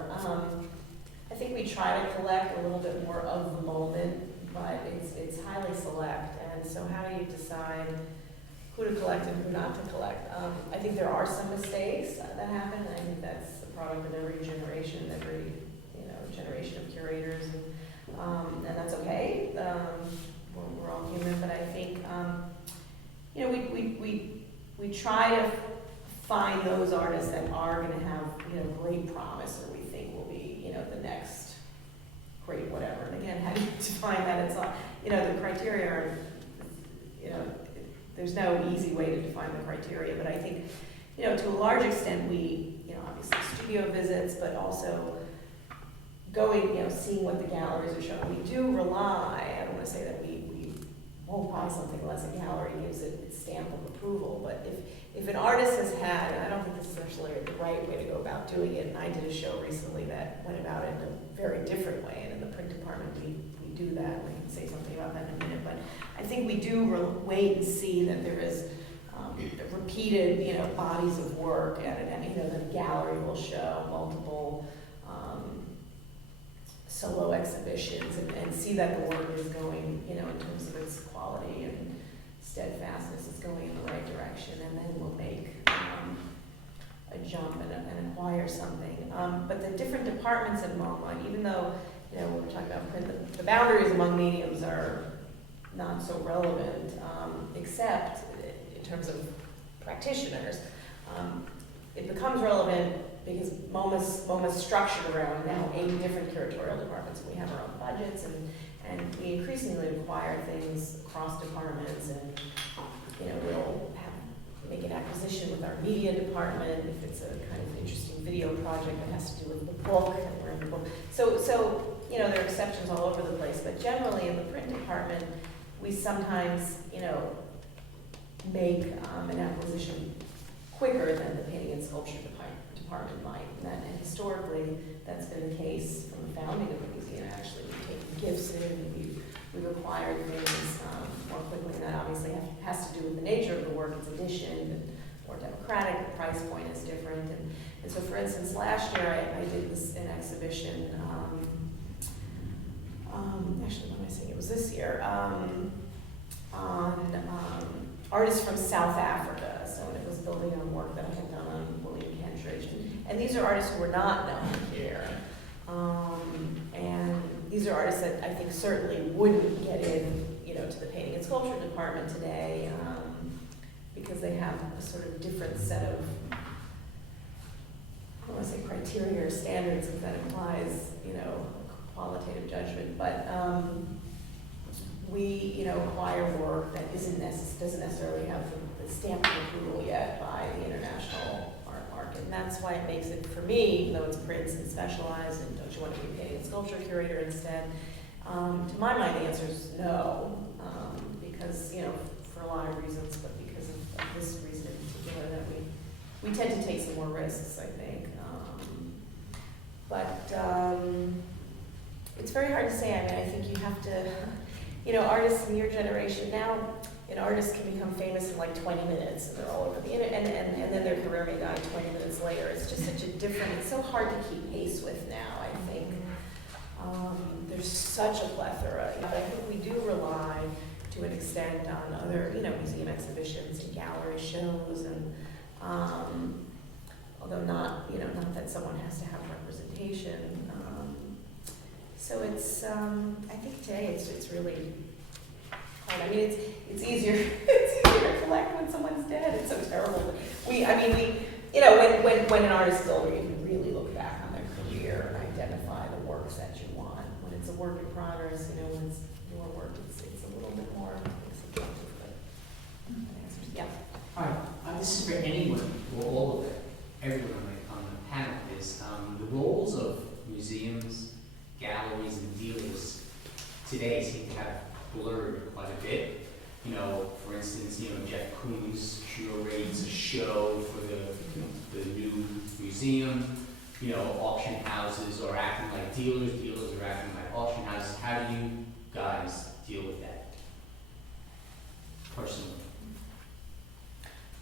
I think we try to collect a little bit more of the moment, but it's highly select. And so, how do you decide who to collect and who not to collect? I think there are some mistakes that happen, and I think that's the product of every generation, generation of curators, and that's okay. We're all human, but I think we try to find those artists that are going to have great promise, or we think will be the next great whatever. And again, how do you define that? It's the criteria are there's no easy way to define the criteria, but I think, to a large extent, we, obviously studio visits, but also going, seeing what the galleries are showing. We do rely, I don't want to say that we won't buy something unless a gallery gives it its stamp of approval, but if an artist has had, and I don't think this is actually the right way to go about doing it, and I did a show recently that went about it in a very different way, and in the print department we do that, and we can say something about that in a minute, but I think we do wait and see that there is repeated, bodies of work, and the gallery will show multiple solo exhibitions, and see that the work is going, in terms of its quality and steadfastness, is going in the right direction, and then we'll make a jump and acquire something. But the different departments in MoMA, even though we're talking about print, the boundaries among mediums are not so relevant, except in terms of practitioners. It becomes relevant because MoMA's structured around now 8 different curatorial departments. We have our own budgets, and we increasingly acquire things across departments, and we'll make an acquisition with our media department if it's a kind of interesting video project that has to do with the book, and we're in the book. So there are exceptions all over the place, but generally in the print department, we sometimes, make an acquisition quicker than the painting and sculpture department might. And historically, that's been the case from the founding of the museum. Actually, we've taken gifts in, and we've acquired things more quickly, and that obviously has to do with the nature of the work, its edition, and more democratic, the price point is different. And so, for instance, last year I did an exhibition, actually, what am I saying? It was this year, on artists from South Africa. So it was building on work that I had done on William Kentridge. And these are artists who were not known here. And these are artists that I think certainly wouldn't get in, to the painting and sculpture department today, because they have a sort of different set of, I don't want to say criteria or standards, if that implies, qualitative judgment. But we, acquire work that doesn't necessarily have the stamp of approval yet by the international art market. And that's why it makes it, for me, even though it's prints and specialized, and don't you want to be a painting and sculpture curator instead? To my mind, the answer is no, because, for a lot of reasons, but because of this reason in particular, that we tend to take some more risks, I think. It's very hard to say. I mean, I think you have to, artists in your generation now, an artist can become famous in like 20 minutes, and they're all over the internet, and then their career may die 20 minutes later. It's just such a different, it's so hard to keep pace with now, I think. There's such a plethora. But I think we do rely to an extent on other, museum exhibitions and gallery shows, and although not that someone has to have representation. So it's, I think today it's really hard. I mean, it's easier to collect when someone's dead. It's so terrible. When an artist is older, you can really look back on their career and identify the works that you want. When it's a work in progress, when it's your work, it's a little bit more subjective. But yeah. All right. This is for anyone, or all of it, everyone on the panel, is the roles of museums, galleries, and dealers today seem to have blurred quite a bit. For instance, Jeff Koons curates a show for the new museum. Auction houses are acting like dealers are acting like auction houses. How do you guys deal with that personally?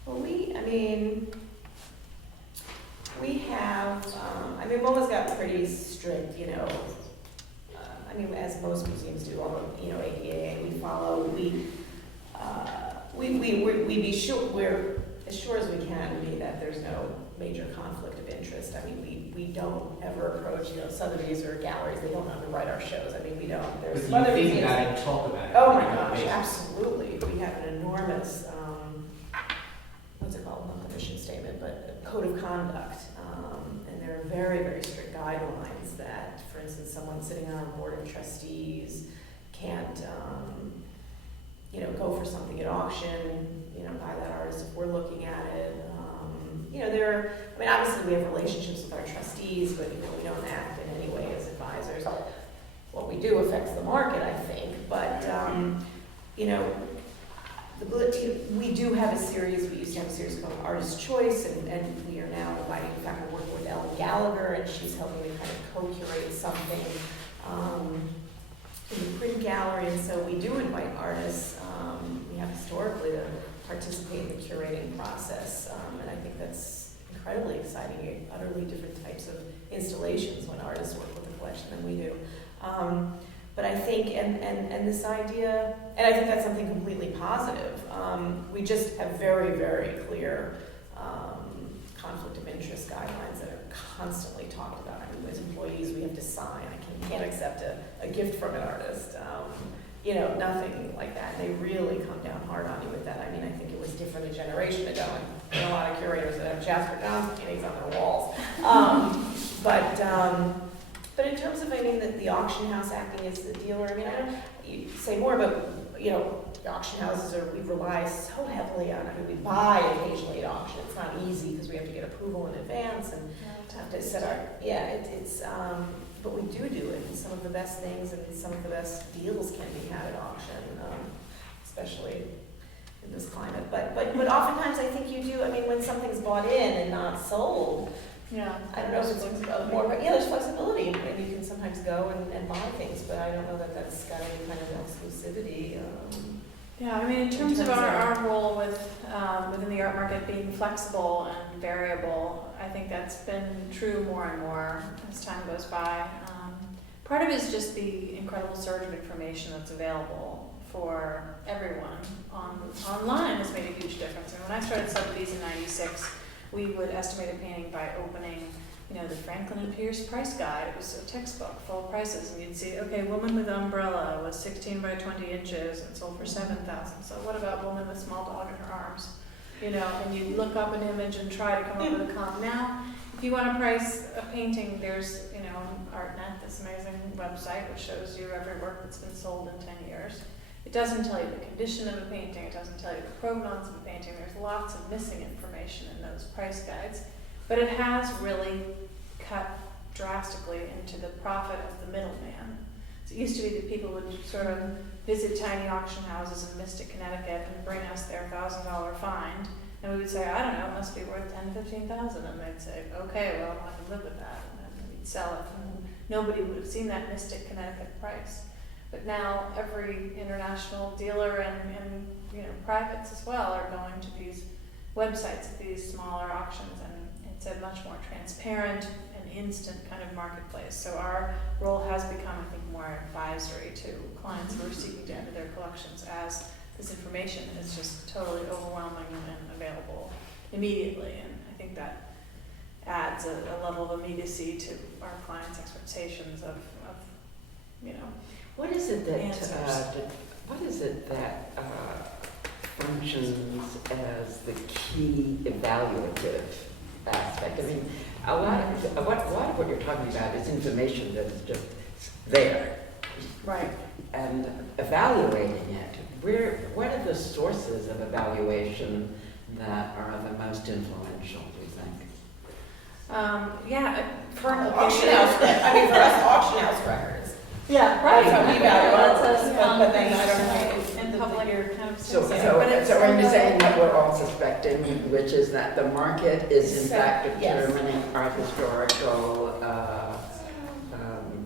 Well, we have, MoMA's got pretty strict, as most museums do, although, ADA, we follow, we're as sure as we can be that there's no major conflict of interest. We don't ever approach, Sotheby's or galleries, they don't underwrite our shows. We don't. There's some other think museums. about it and talk about it. Oh my gosh, absolutely. We have an enormous, what's it called, not the mission statement, but a code of conduct. And there are very, very strict guidelines that, for instance, someone sitting on our board of trustees can't, go for something at auction, buy that artist if we're looking at it. Obviously we have relationships with our trustees, but, we don't act in any way as advisors. What we do affects the market, I think, but, we do have a series, we used to have a series called Artist Choice, and we are now inviting, in fact, we're working with Ellen Gallagher, and she's helping me kind of co-curate something in the print gallery, and so we do invite artists, we have historically to participate in the curating process, and I think that's incredibly exciting, utterly different types of installations when artists work with a collection than we do. But I think, and this idea, and I think that's something completely positive. We just have very, very clear conflict of interest guidelines that are constantly talked about. As employees, we have to sign. I can't accept a gift from an artist. Nothing like that. And they really come down hard on you with that. I think it was different a generation ago, and there are a lot of curators that have Jasper Johns paintings on their walls. But in terms of, the auction house acting as the dealer, you say more about, the auction houses we rely so heavily on, we buy occasionally at auction. It's not easy because we have to get approval in advance and have to set our, but we do it, and some of the best things and some of the best deals can be had at auction, especially in this climate. But oftentimes I think you do, when something's bought in and not sold, I don't know if it's more, there's flexibility, and you can sometimes go and buy things, but I don't know that that's got any kind of exclusivity. In terms of our role within the art market being flexible and variable, I think that's been true more and more as time goes by. Part of it is just the incredible surge of information that's available for everyone online has made a huge difference. When I started Sotheby's in '96, we would estimate a painting by opening, the Franklin and Pierce price guide. It was a textbook full of prices, and you'd see, okay, woman with umbrella was 16 by 20 inches and sold for $7,000. So what about woman with small dog in her arms? And you look up an image and try to come up with a comp. Now, if you want to price a painting, there's, ArtNet, this amazing website which shows you every work that's been sold in 10 years. It doesn't tell you the condition of a painting, it doesn't tell you the provenance of a painting, there's lots of missing information in those price guides. But it has really cut drastically into the profit of the middleman. So it used to be that people would sort of visit tiny auction houses in Mystic, Connecticut and bring us their $1,000 find. And we would say, I don't know, it must be worth $10,000 to $15,000. And they'd say, okay, well, I can live with that. And then we'd sell it. And nobody would have seen that Mystic, Connecticut price. But now every international dealer and privates as well are going to these websites, these smaller auctions, and it's a much more transparent and instant kind of marketplace. So our role has become, I think, more advisory to clients who are seeking to enter their collections, as this information is just totally overwhelming and available immediately. And I think that adds a level of immediacy to our clients' expectations of What is it that answers. functions as the key evaluative aspect? I mean, a lot of what you're talking about is information that is just there. Right. And evaluating it, what are the sources of evaluation that are the most influential, do you think? For Auction house, for us, auction house records. Yeah, That's how we value That's ours, a but then I don't know. in public kind of So sense. are you saying that we're all suspecting, which is that the market is in fact Yes. determining art historical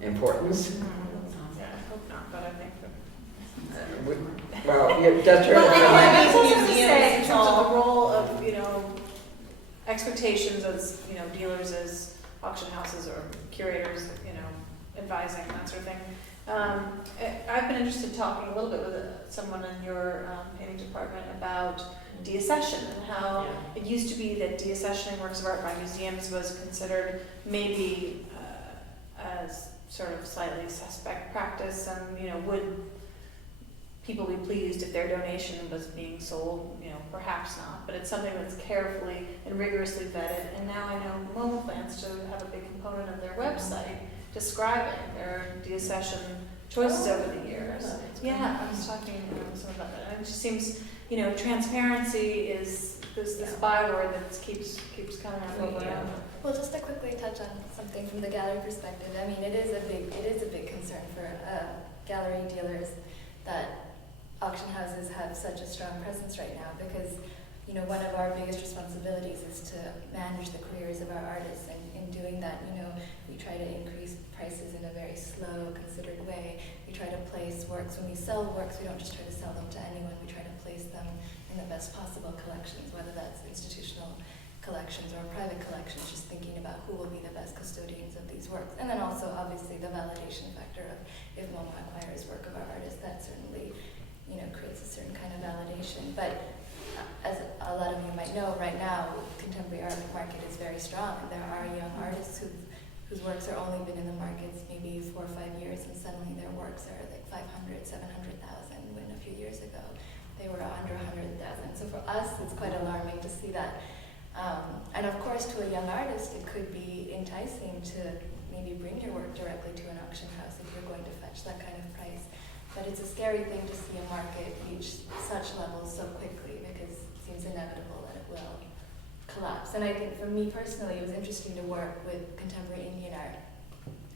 importance? Yeah, I hope not, but I think that. Well, it does turn Well, out. I It's mean, also to museums, say, in it's terms of all- the role of, expectations as, dealers as auction houses or curators, advising, that sort of thing. I've been interested in talking a little bit with someone in your painting department about deaccession and how it used to be that deaccessioning works of art by museums was considered maybe as sort of slightly suspect practice, and would people be pleased if their donation was being sold? Perhaps not, but it's something that's carefully and rigorously vetted. And now I know MoMA plans to have a big component of their website describing their deaccession choices over the years. Yeah, I was talking to someone about that. And it just seems, transparency is this byword that keeps coming up over and over. Well, just to quickly touch on something from the gallery perspective, I mean, it is a big concern for gallery dealers that auction houses have such a strong presence right now, because one of our biggest responsibilities is to manage the careers of our artists, and in doing that, we try to increase prices in a very slow, considered way. We try to place works. When we sell works, we don't just try to sell them to anyone. We try to place them in the best possible collections, whether that's institutional collections or private collections, just thinking about who will be the best custodians of these works. And then also, obviously, the validation factor of if MoMA acquires work of our artist, that certainly creates a certain kind of validation. But as a lot of you might know, right now, contemporary art market is very strong. There are young artists whose works are only been in the markets maybe 4 or 5 years, and suddenly their works are like 500, 700,000, when a few years ago they were under 100,000. So for us, it's quite alarming to see that. And of course, to a young artist, it could be enticing to maybe bring your work directly to an auction house if you're going to fetch that kind of price. But it's a scary thing to see a market reach such levels so quickly, because it seems inevitable that it will collapse. And I think for me personally, it was interesting to work with contemporary Indian art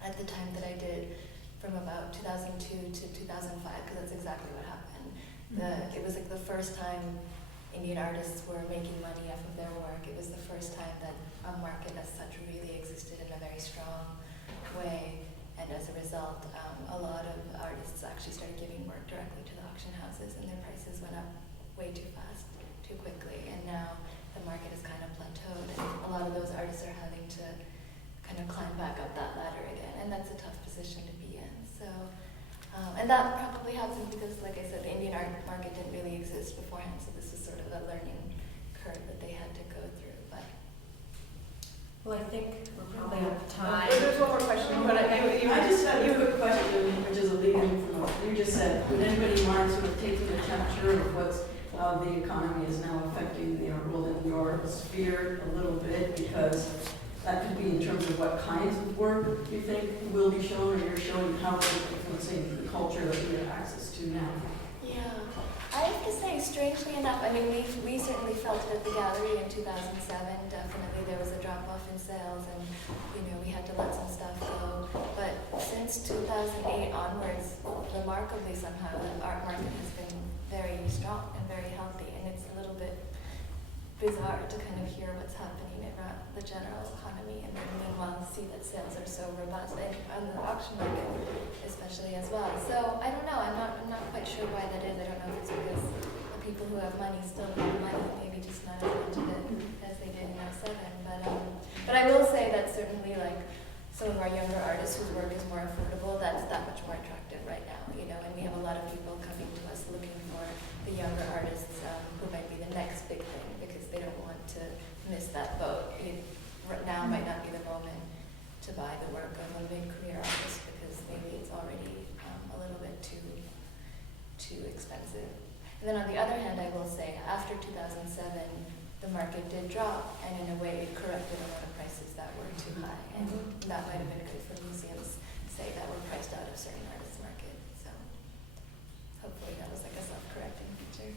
at the time that I did, from about 2002 to 2005, because that's exactly what happened. It was like the first time Indian artists were making money off of their work. It was the first time that a market as such really existed in a very strong way. And as a result, a lot of artists actually started giving work directly to the auction houses, and their prices went up way too fast, too quickly. And now the market has kind of plateaued, and a lot of those artists are having to kind of climb back up that ladder again, and that's a tough position to be in. So, and that probably happens because, like I said, the Indian art market didn't really exist beforehand, so this was sort of a learning curve that they had to go through. But Well, I think we're probably out of time. There's one more question. I just have a quick question, which is a leading from what you just said. Would anybody mind sort of taking a temperature of what's the economy is now affecting the art world in your sphere a little bit? Because that could be in terms of what kinds of work you think will be shown, or you're showing how, let's say, the culture that we have access to now. yeah, Yeah, I have to say, strangely enough, I mean, we certainly felt it at the gallery in 2007. Definitely there was a drop-off in sales, and, you know, we had to let some stuff go. But since 2008 onwards, remarkably somehow, the art market has been very strong and very healthy, and it's a little bit bizarre to kind of hear what's happening around the general economy, and then meanwhile see that sales are so robust, and on the auction market especially as well. So I don't know, I'm not quite sure why that is. I don't know if it's because the people who have money still have money, maybe just not as much of it as they did in 07. But I will say that certainly, like, some of our younger artists whose work is more affordable, that's that much more attractive right now, you know, and we have a lot of people coming to us looking for the younger artists who might be the next big thing, because they don't want to miss that boat. Right now might not be the moment to buy the work of a mid-career artist, because maybe it's already a little bit too expensive. And then on the other hand, I will say, after 2007, the market did drop, and in a way it corrected a lot of prices that were too high, and that might have been good for museums, say, that were priced out of certain artists' market. So hopefully that was like a self-correcting feature.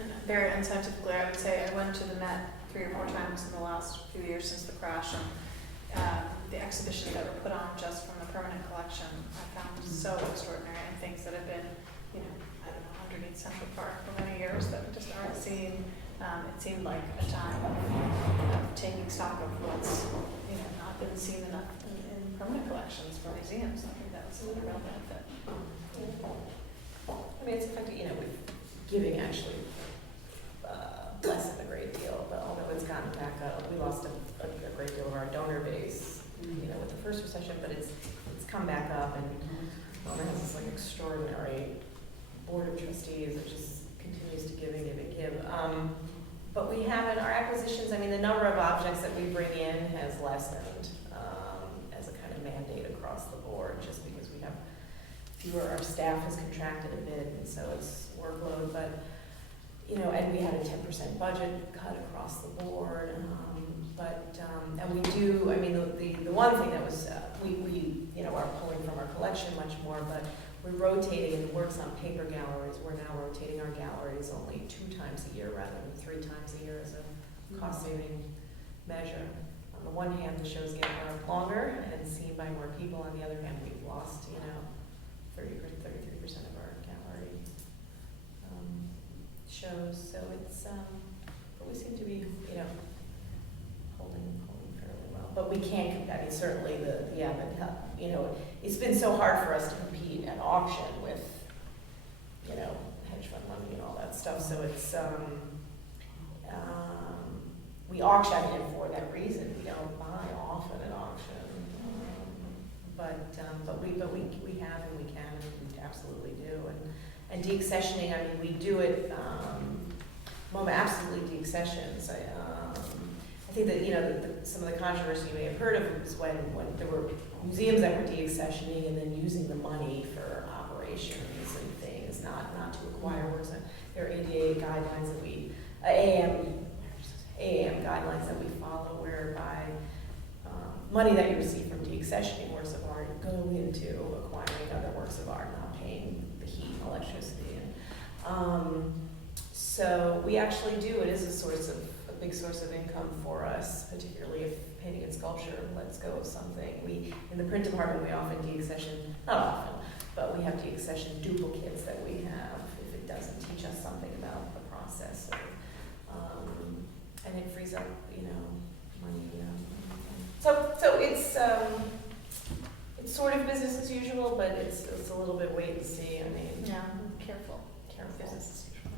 And very unscientifically, I would say I went to the Met 3 or 4 times in the last few years since the crash, and the exhibitions that were put on just from the permanent collection I found so extraordinary, and things that have been, you know, I don't know, underneath Central Park for many years that just aren't seen. It seemed like a time of taking stock of what's, you know, not been seen enough in permanent collections for museums. I think that was a real benefit. I mean, it's effective, you know, with giving actually lessened a great deal, but although it's gotten back up, we lost a great deal of our donor base, you know, with the first recession, but it's come back up, and Mona has this like extraordinary board of trustees that just continues to give and give and give. But we haven't, our acquisitions, I mean, the number of objects that we bring in has lessened as a kind of mandate across the board, just because we have fewer, our staff has contracted a bit, and so it's workload, but, you know, and we had a 10% budget cut across the board, and we do, I mean, the one thing that was, we, you know, are pulling from our collection much more, but we're rotating, and the works on paper galleries, we're now rotating our galleries only 2 times a year rather than 3 times a year as a cost-saving measure. On the one hand, the shows get longer and seen by more people. On the other hand, we've lost, you know, 33% of our gallery shows. So it's, but we seem to be, you know, holding fairly well. But we can't, I mean, certainly you know, it's been so hard for us to compete at auction with, you know, hedge fund money and all that stuff. So it's, we auction it for that reason. We don't buy often at auction, but we have, and we can, and we absolutely do. And deaccessioning, I mean, we do it. MoMA absolutely deaccessions. I think that, you know, some of the controversy you may have heard of was when there were museums that were deaccessioning and then using the money for operations and things, not to acquire works. There are ADA guidelines that we, AAM guidelines that we follow, whereby money that you receive from deaccessioning works of art go into acquiring other works of art, not paying the heat and electricity. So we actually do. It is a big source of income for us, particularly if painting and sculpture lets go of something. In the print department, we often deaccession, not often, but we have deaccession duplicates that we have if it doesn't teach us something about the process. And it frees up, you know, money. So it's sort of business as usual, but it's a little bit wait and see. I mean, Yeah, careful. Business as usual.